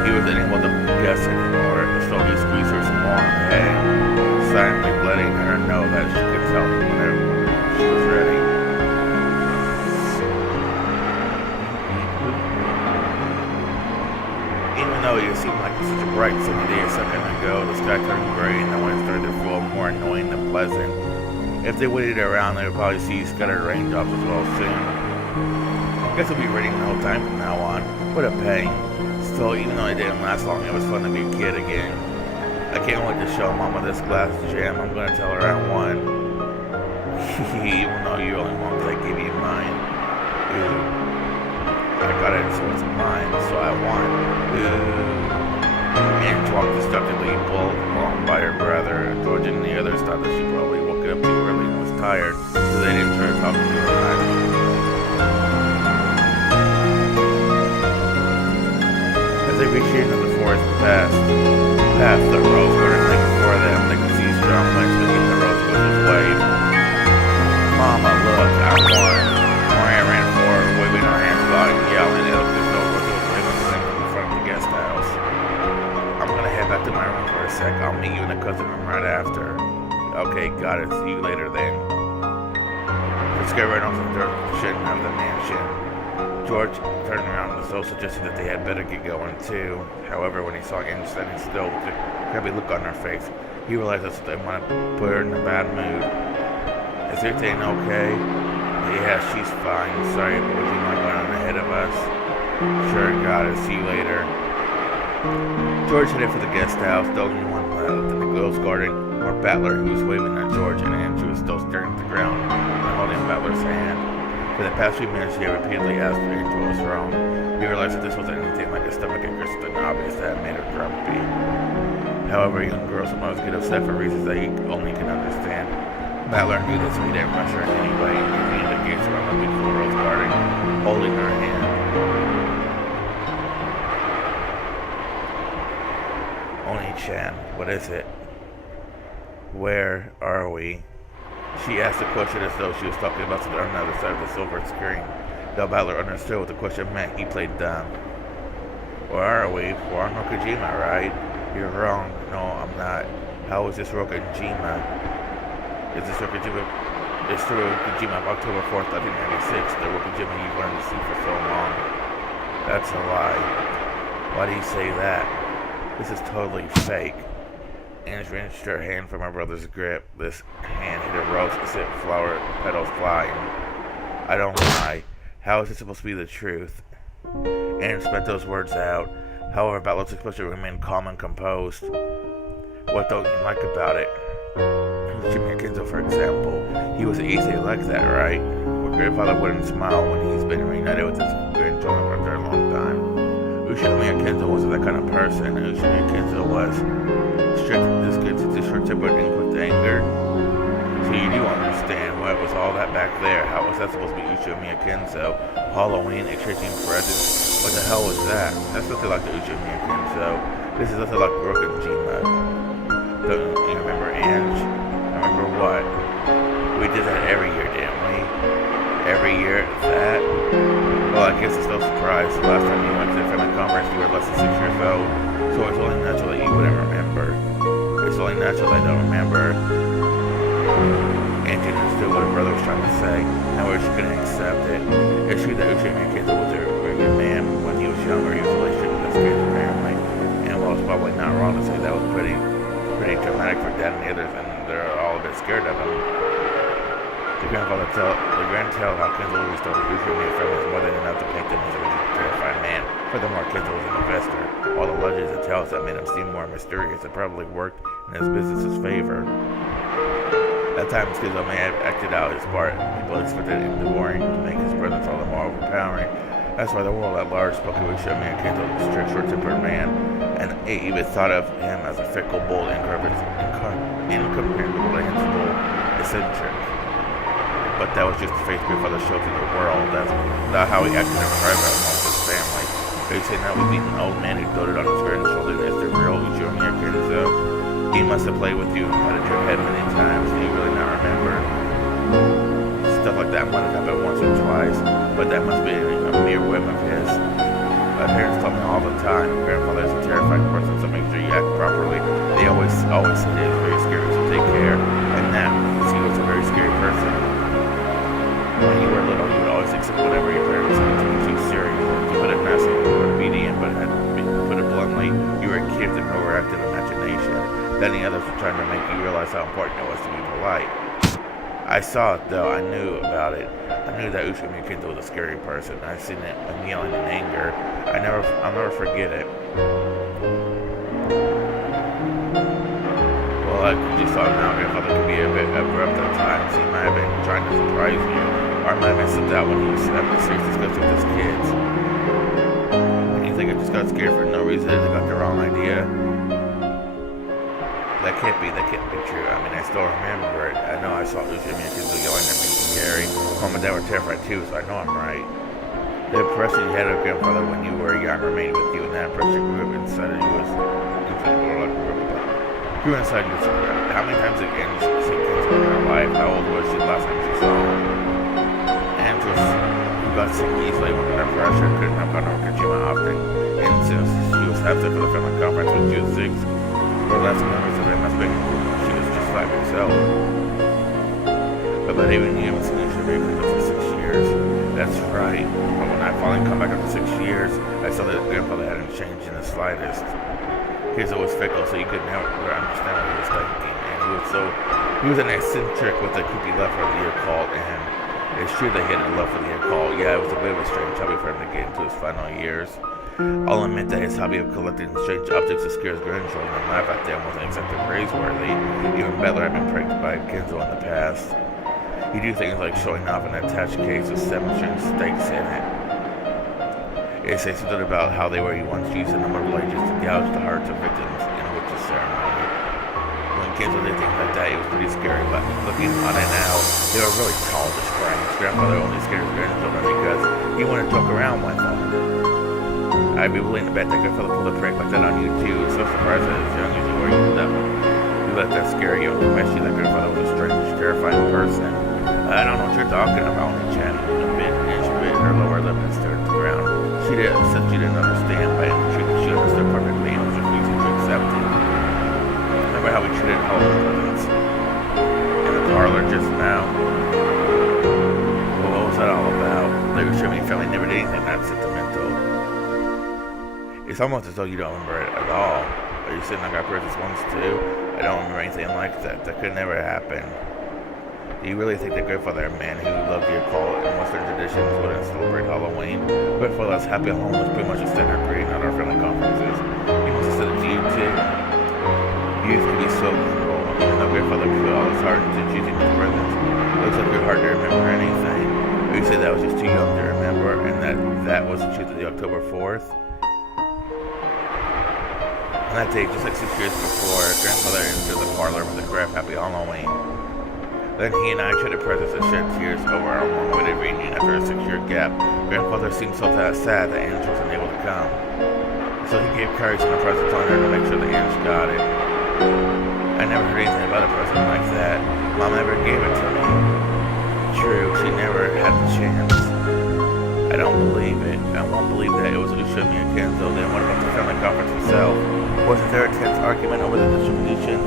He wasn't able to guess anymore, so he squeezed her some more on the head, silently letting her know that she could tell him whenever she was ready. Even though it seemed like such a bright sunny day a second ago, the sky turned gray and the wind started to feel more annoying than pleasant. If they waited around, they would probably see scattered raindrops as well soon. I guess we'll be reading the whole time from now on. What a pain. Still, even though it didn't last long, it was fun to be a kid again. I can't wait to show Mama this glass jam. I'm gonna tell her I won. Even though you're only one, because I gave you mine. Ooh. I got it, so it's mine, so I won. Ooh. Ange walked destructively, pulled along by her brother. George and the others thought that she probably woke up too early and was tired, so they didn't try to talk to her much. They reached the end of the forest past the rose garden thing before them. They could see strong winds beneath the rose bushes wave. one. Maria ran forward, waving her hands loud and yelling. It looked as though Rosa was waving something in front of the guest house. I'm gonna head back to my room for a sec. I'll meet you in the cousin room right after. Okay, got it. See you later then. Let's get right on to the direction of the mansion. George turned around and so suggested that they had better get going too. However, when he saw Anne standing still with a happy look on her face, he realized that they wanted to put her in a bad mood. Is everything okay? Yeah, she's fine. Sorry, but would you mind going on ahead of us? Sure, got it. See you later. George headed for the guest house. The only one left in the girls' garden or Battler, who was waving at George, and Andrew was still staring at the ground and holding Battler's hand. For the past few minutes, he had repeatedly asked if Andrew was wrong. He realized that this wasn't anything like a stomach ache or something obvious that made her grumpy. However, young girls sometimes get upset for reasons that he only can understand. Battler knew this, so he didn't rush her in any way, and continued to gaze around the beautiful girl's garden, holding her hand. Oni-chan, what is it? Where are we? She asked the question as though she was talking about something on the other side of the silver screen. Though Battler understood what the question meant, he played dumb. Where are we? We're on Rokujima, right? You're wrong. No, I'm not. How is this Rokujima? Is this Rokujima? It's the Rokujima of October 4th, 1996. The Rokujima you've learned to see for so long. That's a lie. Why do you say that? This is totally fake. Anne wrenched her hand from her brother's grip. This hand hit a rose and sent flower petals flying. I don't lie. How is it supposed to be the truth? Anne spat those words out. However, Battler's expression remained calm and composed. What don't you like about it? Jimmy Kenzo, for example. He was easy like that, right? Well, grandfather wouldn't smile when he's been reunited with his grandchildren after a long time. Ushimiya Kenzo wasn't that kind of person. Ushimiya Kenzo was strict, short-tempered, and quick to anger. So you do understand why it was all that back there. How was that supposed to be Ushimiya Kenzo? Halloween, exchanging presents. What the hell was that? That's nothing like the Ushimiya Kenzo. This is nothing like Rokujima. Don't you remember, Ange? Remember what? We did that every year, didn't we? Every year, that? Well, I guess it's no surprise. The last time you went to the family conference, you were less than 6 years old. So it's only natural that you wouldn't remember. It's only natural that I don't remember. Angie understood what her brother was trying to say. However, she couldn't accept it. It's true that Ushimiya Kenzo was a very good man. When he was younger, he was really strict with his kids, apparently. And while it's probably not wrong to say that was pretty traumatic for Dad and the others, and they're all a bit scared of him. The grand tale how Kenzo restored Ushimiya family was more than enough to paint them as a terrifying man. Furthermore, Kenzo was an investor. All the legends and tales that made him seem more mysterious had probably worked in his business's favor. At times, Kenzo may have acted out his part. People expected him to be boring to make his presence all the more overpowering. That's why the world at large spoke of Ushimiya Kenzo as a strict, short-tempered man, and it even thought of him as a fickle, bold, incomprehensible eccentric. But that was just the face grandfather showed to the world. That's not how he acted in private amongst his family. Are you saying that was an old man who doted on his grandchildren as the real Ushimiya Kenzo? He must have played with you and patted your head many times, and you really not remember. Stuff like that might have happened once or twice, but that must be a mere whim of his. My parents tell me all the time, grandfather is a terrifying person, so make sure you act properly. They always say that he's very scary, so take care. And that means he was a very scary person. When you were little, you would always accept whatever your parents said to be too serious. To put it nicely, you were obedient, but put it bluntly, you were a kid with an overactive imagination. Then the others were trying to make you realize how important it was to be polite. I saw it though, I knew about it. I knew that Ushimiya Kenzo was a scary person. I seen it when yelling in anger. I'll never forget it. Well, like you just saw now, grandfather could be a bit abrupt at times. He might have been trying to surprise you, or might have slipped out when he was having a serious discussion with his kids. And you think I just got scared for no reason, they got the wrong idea. That can't be true. I mean, I still remember it. I know I saw Ushimiya Kenzo yelling at me scary. Mom and Dad were terrified too, so I know I'm right. The impression you had of grandfather when you were young remained with you, and that impression grew up inside of you grew inside you. How many times did Anne see Kenzo in her life? How old was she the last time she saw him? who got sick easily under pressure, couldn't have gone over Kojima often, and since she was absent for the family conference when she was 6, her last memories of him must have been she was just 5 years old. But even you haven't seen Ushimi for 6 years. That's right. But when I finally come back after 6 years, I saw that grandfather hadn't changed in the slightest. Kids was fickle, so you could never understand what he was thinking. And he was an eccentric with a creepy love for the occult, and it's true that he had a love for the occult. Yeah, it was a bit of a strange hobby for him to get into his final years. I'll admit that his hobby of collecting strange objects to scare his grandchildren and laugh at them wasn't exactly praiseworthy. Even Butler had been pranked by Kenzo in the past. He'd do things like showing off an attached case with 7 strange stakes in it. It says something about how they were once used a number of blades to gouge the hearts of victims in a witch's ceremony. When kids did things like that, it was pretty scary, but looking on it now, they were really childish pranks. Grandfather only scared his grandchildren because he wanted to joke around with them. I'd be willing to bet that grandfather pulled a prank like that on you too. It's so surprised that as young as you were, you let that scare you and convince you that grandfather was a strange, terrifying person. I don't know what you're talking about, Chen. A bit, inch bit, her lower lip and stared at the ground. She said she didn't understand, but she understood perfectly and was refusing to accept it. Remember how we treated Halloween presents in the parlor just now? Well, what was that all about? Like your Ushimi family never did anything that sentimental. It's almost as though you don't remember it at all. Are you saying I got presents once too? I don't remember anything like that. That could never happen. Do you really think that grandfather, a man who loved the occult and Western traditions, wouldn't celebrate Halloween? Grandfather's Happy Home was pretty much a standard greeting at our family conferences. He must have said it to you too. You used to be so cruel, even though grandfather put all his heart into choosing his presents. It looks like you're hard to remember anything. Or you said that was just too young to remember, and that was the truth of the October 4th? On that day, just like 6 years before, grandfather entered the parlor with a cry of Happy Halloween. Then he and I traded presents and shed tears over our long-awaited reunion after a 6-year gap. Grandfather seemed so sad that Ange wasn't able to come. So he gave Carrie some presents on her to make sure that Ange got it. I never heard anything about a present like that. Mom never gave it to me. True, she never had the chance. I don't believe it. I won't believe that it was Ushimi and Kenzo. Then what about the family conference itself? Wasn't there a tense argument over the distribution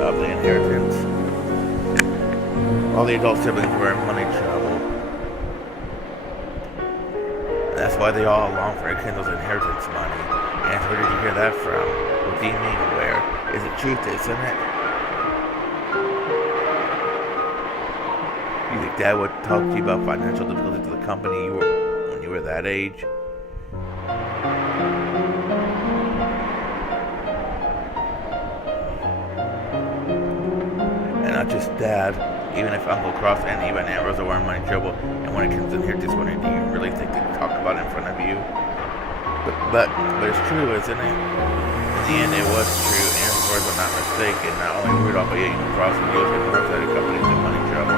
of the inheritance? All the adult siblings were in money trouble. That's why they all long for Kenzo's inheritance money. And where did you hear that from? What do you mean, where? Is it truth, isn't it? You think Dad would talk to you about financial difficulties of the company when you were that age? And not just Dad. Even if Uncle Cross and even Aunt Rosa were in money trouble, and when it comes in here this morning, do you really think they talk about it in front of you? But it's true, isn't it? In the end, it was true. Aunt's words are not mistaken. Not only Rudolph, but even Cross and Yost and Rosa had companies in money trouble.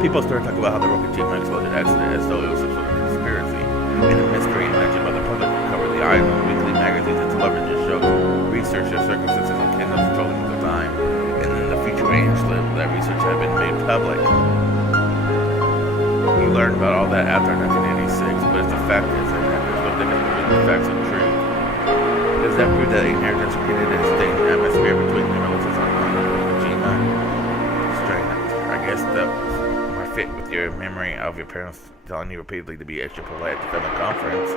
People started talking about how the Rokujima exploded accident as though it was some sort of conspiracy. And a mystery invented by the public to cover the island. Weekly magazines and television shows research the circumstances of Kenzo's trolling at the time. Ange lived, that research had been made public. You learned about all that after 1986, but it's the fact is that there's no difference between the facts and truth. Does that prove that inheritance created a stained atmosphere between the relatives on Kojima? Strange. I guess that might fit with your memory of your parents telling you repeatedly to be extra polite at the family conference.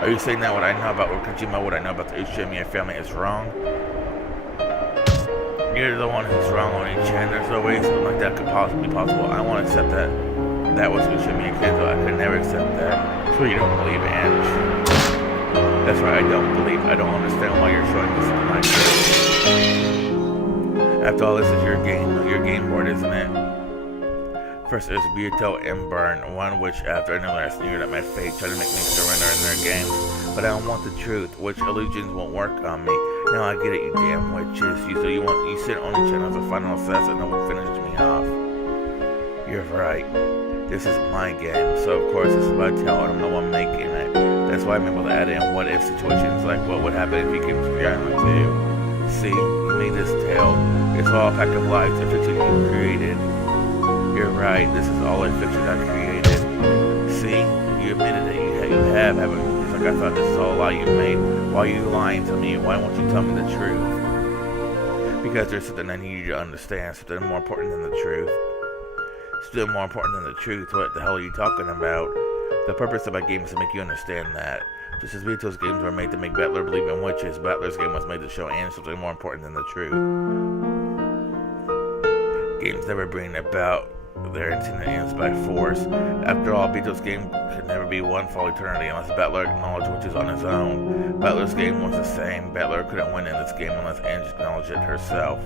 Are you saying that what I know about Kojima, what I know about the Ushimi family is wrong? You're the one who's wrong on each hand. There's no way something like that could possibly be possible. I won't accept that. That was Ushimi and Kenzo. I could never accept that. So you don't believe Ange. That's right, I don't believe. I don't understand why you're showing me something like this. After all, this is your game board, isn't it? First there's Buto and Burn, one which after another sneered at my fate, tried to make me surrender in their games. But I don't want the truth, which illusions won't work on me. Now I get it, you damn witches. You sit on each other as a final assassin and will finish me off. You're right. This is my game, so of course it's my tale and I'm the one making it. That's why I'm able to add in what if situations like what would happen if you came to the island too. See, you made this tale. It's all a pack of lies, a fiction you created. You're right, this is all a fiction I created. See? You admitted that you have, haven't you? It's like I thought this is all a lie you made. Why are you lying to me? Why won't you tell me the truth? Because there's something I need you to understand, something more important than the truth. Still more important than the truth. What the hell are you talking about? The purpose of my game is to make you understand that. Just as Vito's games were made to make Battler believe in witches, Battler's game was made to show Ange something more important than the truth. Games never bring about their intended ends by force. After all, Vito's game could never be won for eternity unless Battler acknowledged witches on his own. Battler's game was the same. Battler couldn't win in this game unless Ange acknowledged it herself.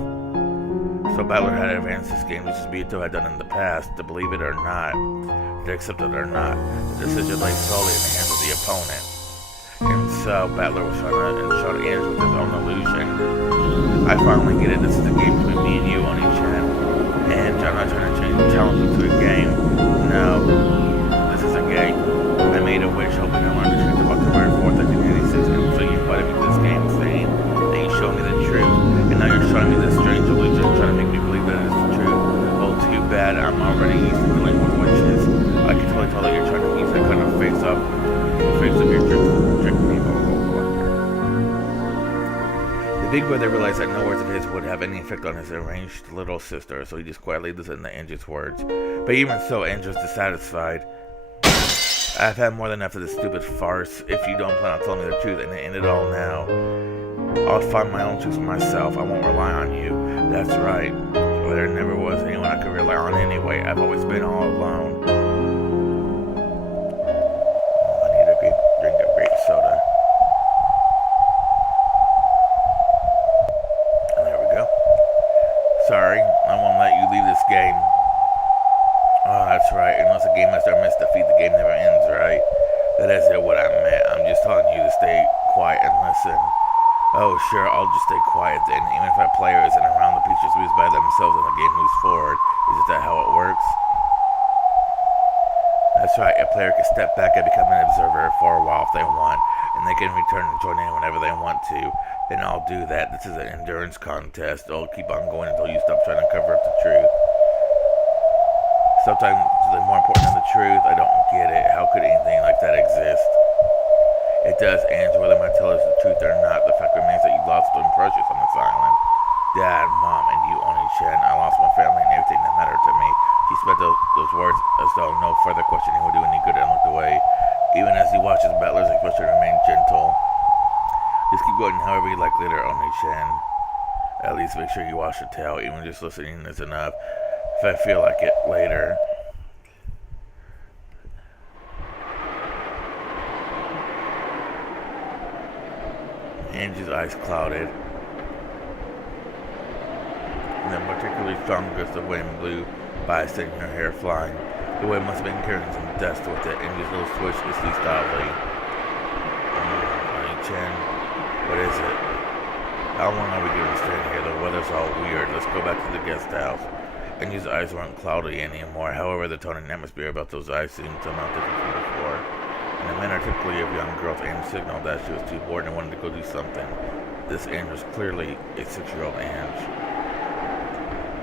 So Battler had to advance this game just as Vito had done in the past, to believe it or not, to accept it or not. The decision lay solely in the hands of the opponent. And so Battler was trying to show Ange with his own illusion. I finally get it. This is a game between me and you, Oni-chan. And I'm not trying to challenge you to a game. No, this is a game. I made a wish hoping I learned the truth about the very 4th, 1986, and so you invited me to this game saying that you showed me the truth. And now you're showing me this strange illusion, trying to make me believe that it is the truth. Well, too bad. I'm already used to dealing with witches. I can totally tell that you're trying to use that kind of face of your trick me. The big brother realized that no words of his would have any effect on his enraged little sister, so he just quietly listened to Ange's words. But even so, Ange was dissatisfied. I've had more than enough of this stupid farce. If you don't plan on telling me the truth and end it all now, I'll find my own truth for myself. I won't rely on you. That's right. There never was anyone I could rely on anyway. I've always been all alone. I need a drink of grape soda. Sorry, I won't let you leave this game. Oh, that's right. Unless the game master missed defeat, the game never ends, right? That isn't what I meant. I'm just telling you to stay quiet and listen. Oh, sure, I'll just stay quiet then. Even if a player isn't around, the pieces moves by themselves and the game moves forward. Isn't that how it works? That's right. A player can step back and become an observer for a while if they want, and they can return and join in whenever they want to. Then I'll do that. This is an endurance contest. I'll keep on going until you stop trying to cover up the truth. Sometimes it's more important than the truth. I don't get it. How could anything like that exist? It does, Ange, whether my tell us the truth or not. The fact remains that you lost something precious on this island. Dad, Mom, and you, Oni-chan. I lost my family and everything that mattered to me. She spent those words as though no further questioning would do any good and looked away. Even as he watches Battler's expression remain gentle. Just keep going however you like later, Oni-chan. At least make sure you wash your tail. Even just listening is enough. If I feel like it later. Ange's eyes clouded. And then particularly strong gusts of wind blew by, sending her hair flying. The wind must have been carrying some dust with it. Ange's little swish ceased oddly. Oni-chan. What is it? How long are we going to stand here? The weather's all weird. Let's go back to the guest house. Ange's eyes weren't cloudy anymore. However, the tone and atmosphere about those eyes seemed somehow different from before. In a manner typically of young girls, Ange signaled that she was too bored and wanted to go do something. This Ange was clearly a 6-year-old Ange.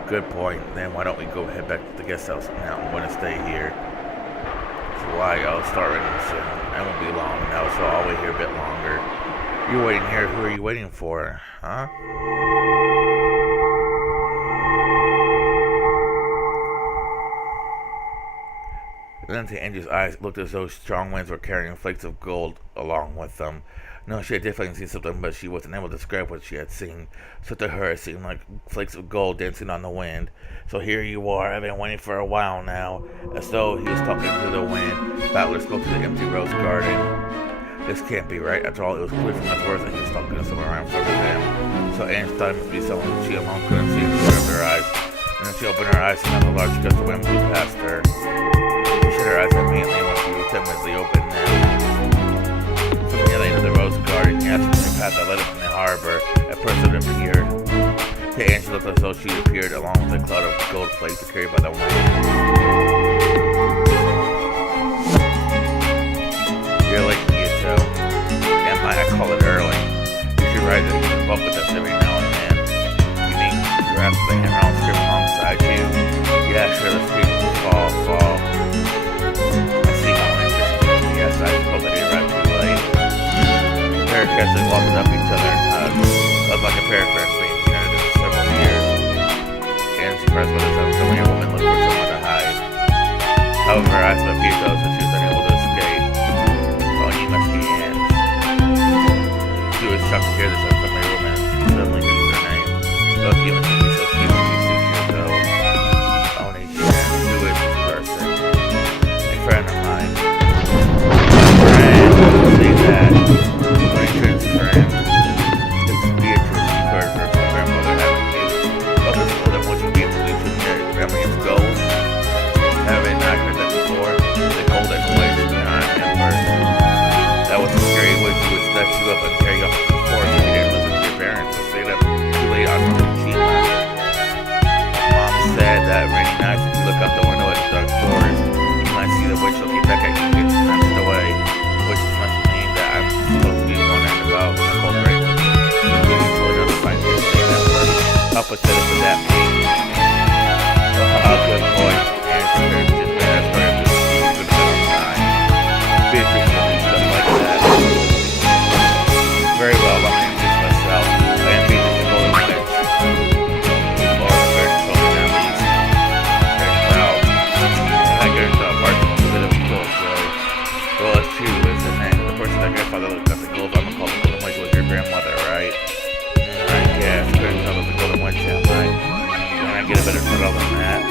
Good point. Then why don't we go head back to the guest house now? I'm going to stay here. So why? I'll start waiting soon. I won't be long now, so I'll wait here a bit longer. You're waiting here. Who are you waiting for? Huh? Then to Ange's eyes looked as though strong winds were carrying flakes of gold along with them. No, she had definitely seen something, but she wasn't able to describe what she had seen. So to her, it seemed like flakes of gold dancing on the wind. So here you are. I've been waiting for a while now. As though he was talking to the wind, Battler spoke to the empty rose garden. This can't be right. After all, it was clear from his words that he was talking to someone right in front of him. So Ange thought it must be someone she alone couldn't see in front of her eyes. And then she opened her eyes and another large gust of wind blew past her. She shut her eyes immediately when she timidly opened them. From the other end of the rose garden, yes, from the path that led up from the harbor, a person appeared. To Ange looked as though she appeared along with a cloud of gold flakes carried by the wind. You're late, Miyuto. And I call it early. You should write that you can bump with us every now and then. You mean grasp the hammer on script alongside you? Yeah, sure, let's do it. pair casually walked up each other and hugged. It was like a pair of friends being united for several years. And surprised by this, so many women looked for somewhere to hide. However, I spoke Pietro, so she was unable to escape. Oh, you must be Anne. She was shocked to hear this from my woman. She suddenly knew her name. Look, you must be so cute when she's 6 years old. Oh, Nishan, who is this person? A friend of mine. Friend, say that. Friend's friend. This is Beatrice. You've heard her from grandmother, haven't you? Oh, this is what would you be able to do from your grandmother's gold? Haven't I heard that before? The golden witch, non-ember. That was a scary witch who would snatch you up and carry you off to the forest if you didn't listen to your parents and stayed up too late on Fukushima. Mom said that rainy nights, if you look out the window at the dark forest, you might see the witch looking back at you and get snatched away, which must mean that I'm supposed to be wondering about the cold rain. Including told her to find you and stay that place. Papa said it for that me. Oh, good boy. And she heard just made that story of this you could have been on time. Beatrice would do stuff like that. Very well, I'm going to introduce myself. I am Beatrice the Golden Witch. Or very close families. Very proud. I get into a part of a bit of a gold, so. Well, it's true, isn't it? The person that grandfather looked at the gold, I'm going to call the Golden Witch was your grandmother, right? I guess. Couldn't tell the Golden Witch, am I? Can I get a better title than that?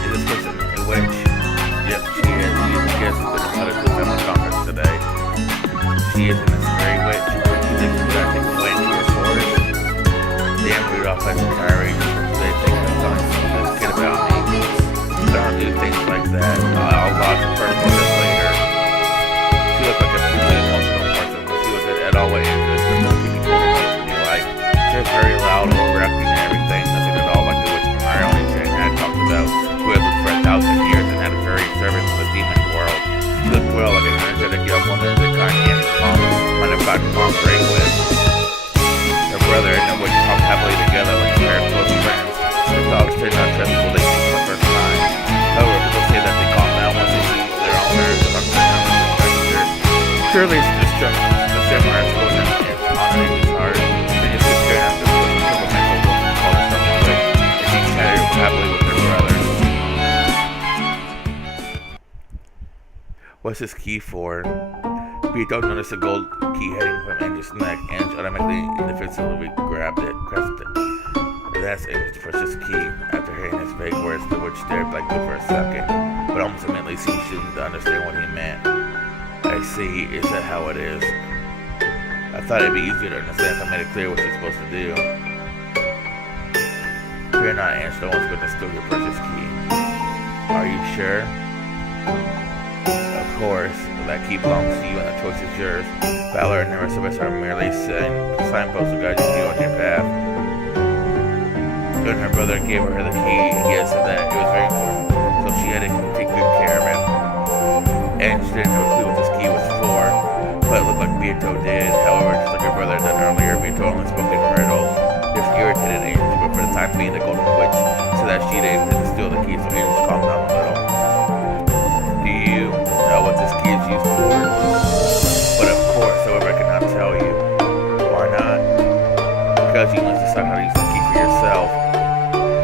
Is this person a witch? Yep, she is. She is a guest who's been invited to the family conference today. She is an scary witch. She thinks that I take away to her forest. Damn Rudolph has a courage. They think I'm telling this kid about me. I don't do things like that. I'll lodge a personal this later. She looked like a truly emotional person, but she wasn't at all what interest in the creepy Golden Witch would be like. She was very loud, overacting and everything. Nothing at all like the witch Mario and Jane had talked about, who had lived for 1,000 years and had a very servant from the demon world. She looked well like an energetic young woman that kind of Mom might have gotten along great with. Her brother and the witch talked happily together like a pair of close friends. Their dogs turned out dreadful they see for the first time. However, people say that they calm down once they see their owners and are pronounced as strangers. Surely it's just the samurai is going on in his heart. They just sit there after the temperamental woman called herself a witch, and she chattered happily with her brother. What's this key for? Beato noticed a gold key heading from Angel's neck. Angel automatically and defensively grasped it. That's Angel's precious key. After hearing his vague words, the witch stared blankly for a second, but almost immediately seemed to understand what he meant. I see. Is that how it is? I thought it'd be easier to understand if I made it clear what you're supposed to do. Fear not, Angel. No one's going to steal your precious key. Are you sure? Of course. That key belongs to you and the choice is yours. Valor and the rest of us are merely signposts to guide you on your path. When her brother gave her the key, he had said that it was very important, so she had to take good care of it. And she didn't have a clue what this key was for, but it looked like Beato did. However, just like her brother had done earlier, Beato only spoke in riddles. This irritated Angel, but for the time being, the Golden Witch said that she didn't intend to steal the key, so Angel calmed down a little. Do you know what this key is used for? But of course, however, I cannot tell you. Why not? Because you must decide how to use the key for yourself.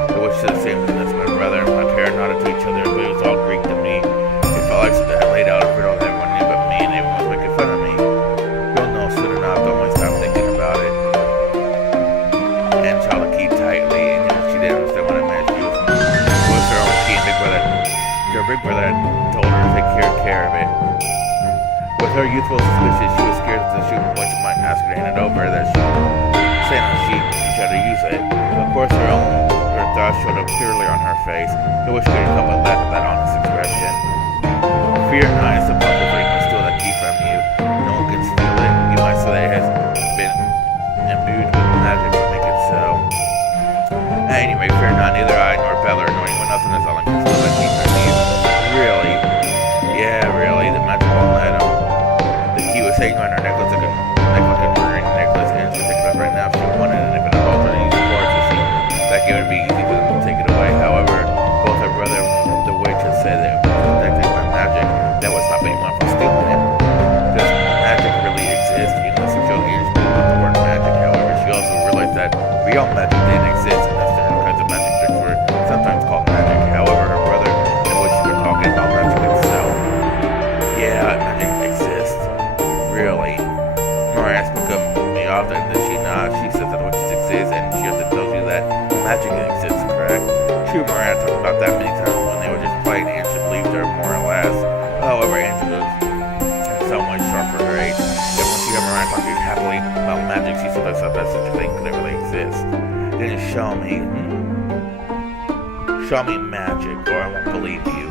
The witch said the same thing as my brother and my parents nodded to each other, but it was all Greek to me. It felt like something I laid out a riddle that everyone knew but me, and everyone was making fun of me. You'll know soon enough, don't waste time thinking about it. And held the key tightly, and even if she didn't understand what I meant, she was her own key, and her big brother had told her to take care of it. With her youthful suspicions, she was scared that the shooting witch might ask her to hand it over, that she saying that she tried to use it. Of course, her thoughts showed up clearly on her face. The witch couldn't help but laugh at that honest expression. Fear not, it's impossible for anyone to steal that key from you. No one can steal it. You might say that it has been imbued with magic to make it so. Anyway, fear not, neither I nor Bella nor anyone else in this island can steal that key from you. Really? Yeah, really, the magic won't let him. The key was hanging on her necklace like a ring necklace, and she'll take it up right now if she wanted, and if it involved her to use force, you see, that it would be easy for them to take it away. However, both her brother and the witch had said that it was protected by magic that would stop anyone from stealing it. Does magic really really. Mariah spoke up me often, does she not? She says that witches exist, and she often tells you that magic exists, correct? True, Mariah talked about that many times when they were just playing, and she believed her more or less. However, Angela was in some ways short for her age, and when she heard Mariah talking happily about magic, she said herself that such a thing couldn't really exist. Then show me. Show me magic, or I won't believe you.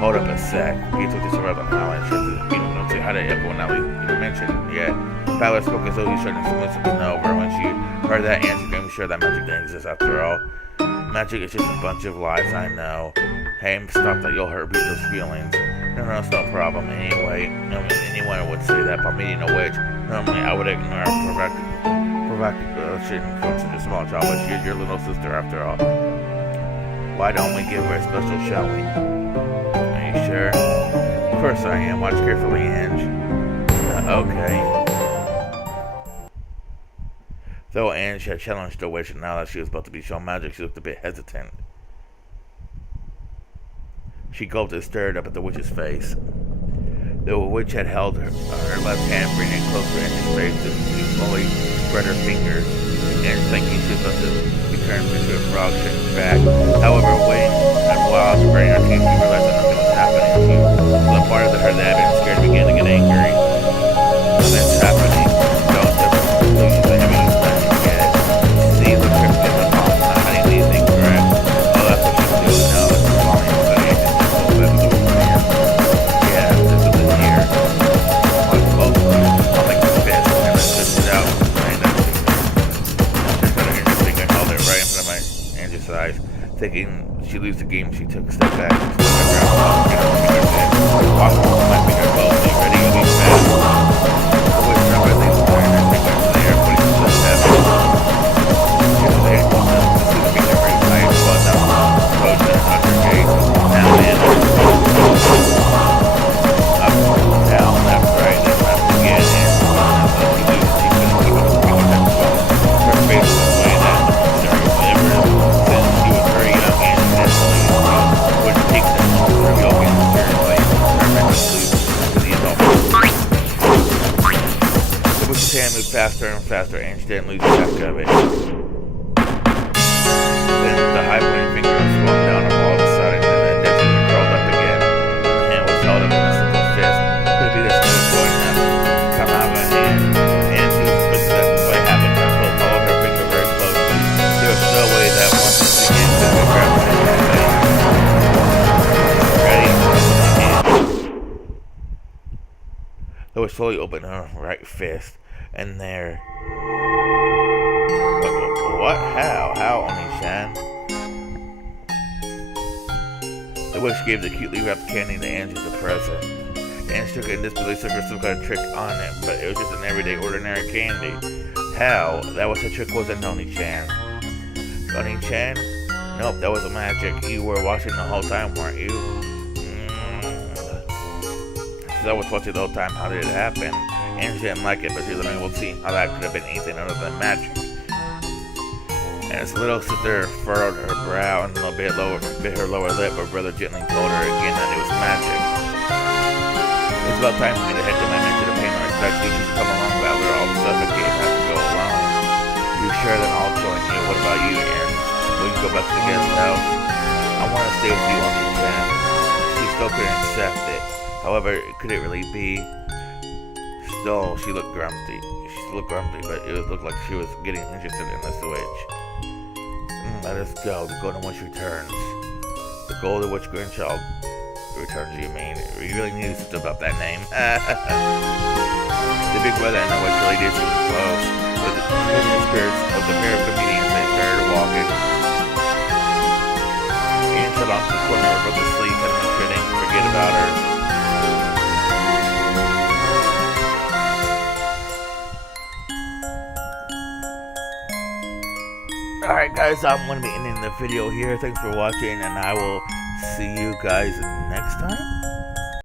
Hold up a sec. He took this around the island. She don't say how to everyone else even mentioned yet. Tyler spoke as though he shouldn't have been over. When she heard that answer, made me sure that magic didn't exist after all. Magic is just a bunch of lies, I know. Hey, stop that, you'll hurt people's feelings. No, it's no problem. Anyway, anyone would say that by meeting a witch. Normally, I would ignore provocation from such a small child, but she's your little sister after all. Why don't we give her a special showing? Are you sure? Of course I am. Watch carefully, Ange. Okay. Though Ange had challenged the witch, and now that she was about to be shown magic, she looked a bit hesitant. She gulped and stared up at the witch's face. The witch had held her left hand, bringing it close to Ange's face, and she slowly spread her fingers. Ange, thinking she was about to be turned into a frog, shrinking back. However, waiting a while to bring her teeth, she realized that nothing was happening. She let part of her that and scared began to get angry. Nothing's happening. Don't please let me get it. See, look, Kristen, the mom's not hiding anything, correct? Oh, that's what she's doing now. That's the volume of the Ange just told them to do it here. Yeah, this is it here. Watch closely. I'll make a fist and then twist it out. Right in front of my Angie's eyes. Thinking she lose the game, she took a step back. Walk my finger closely, ready to be fast. The witch dropped her things behind her fingers in the air, putting the foot heavy. She was able to see the finger very tight, but now approached and touched her gaze. Now in. Up, down, left, right, and left again. And she couldn't keep her fingertips well. Her face was way down. Since she was very young and would take them her yoga seriously, determined to the adult. The witch's hand moved faster and faster, and she didn't lose track of it. Then the high pointing finger swung down all of a sudden, and then the finger curled up again. The hand was held up in a simple fist. Could it be this smooth going to come out of her hand? And she was twisted that what happened. Uncle followed her finger very closely. There was no way that once this began to grab her hand. Ready? They would slowly open her right fist, and there. What? How, Oni-chan? The witch gave the cutely wrapped candy to Ange as a present. Ange took it and disbelieved took her some kind of trick on it, but it was just an everyday, ordinary candy. How? That was the trick, wasn't Oni-chan? Oni-chan? Nope, that was a magic. You were watching the whole time, weren't you? I was watching the whole time. How did it happen? Ange didn't like it, but she was unable to see how that could have been anything other than magic. And his little sister furrowed her brow and a little bit bit her lower lip, but brother gently told her again that it was magic. It's about time for me to head to my mention of pain or expect you to come along, Valor. All the suffocating have to go alone. You sure? Then I'll join you. What about you, Anne? Will you go back to the guest house? I want to stay with you on the exam. She still couldn't accept it. However, could it really be? Still, she looked grumpy. But it looked like she was getting interested in the switch. Let us go. The Golden Witch returns. The Golden Witch Grandchild returns, you mean? You really knew something about that name. The big brother and the witch really did seem close. With the spirits of the pair of comedians, they started walking. Ian shut off the corner of the sleep and then couldn't forget about her. Alright guys, I'm going to be ending the video here. Thanks for watching, and I will see you guys next time.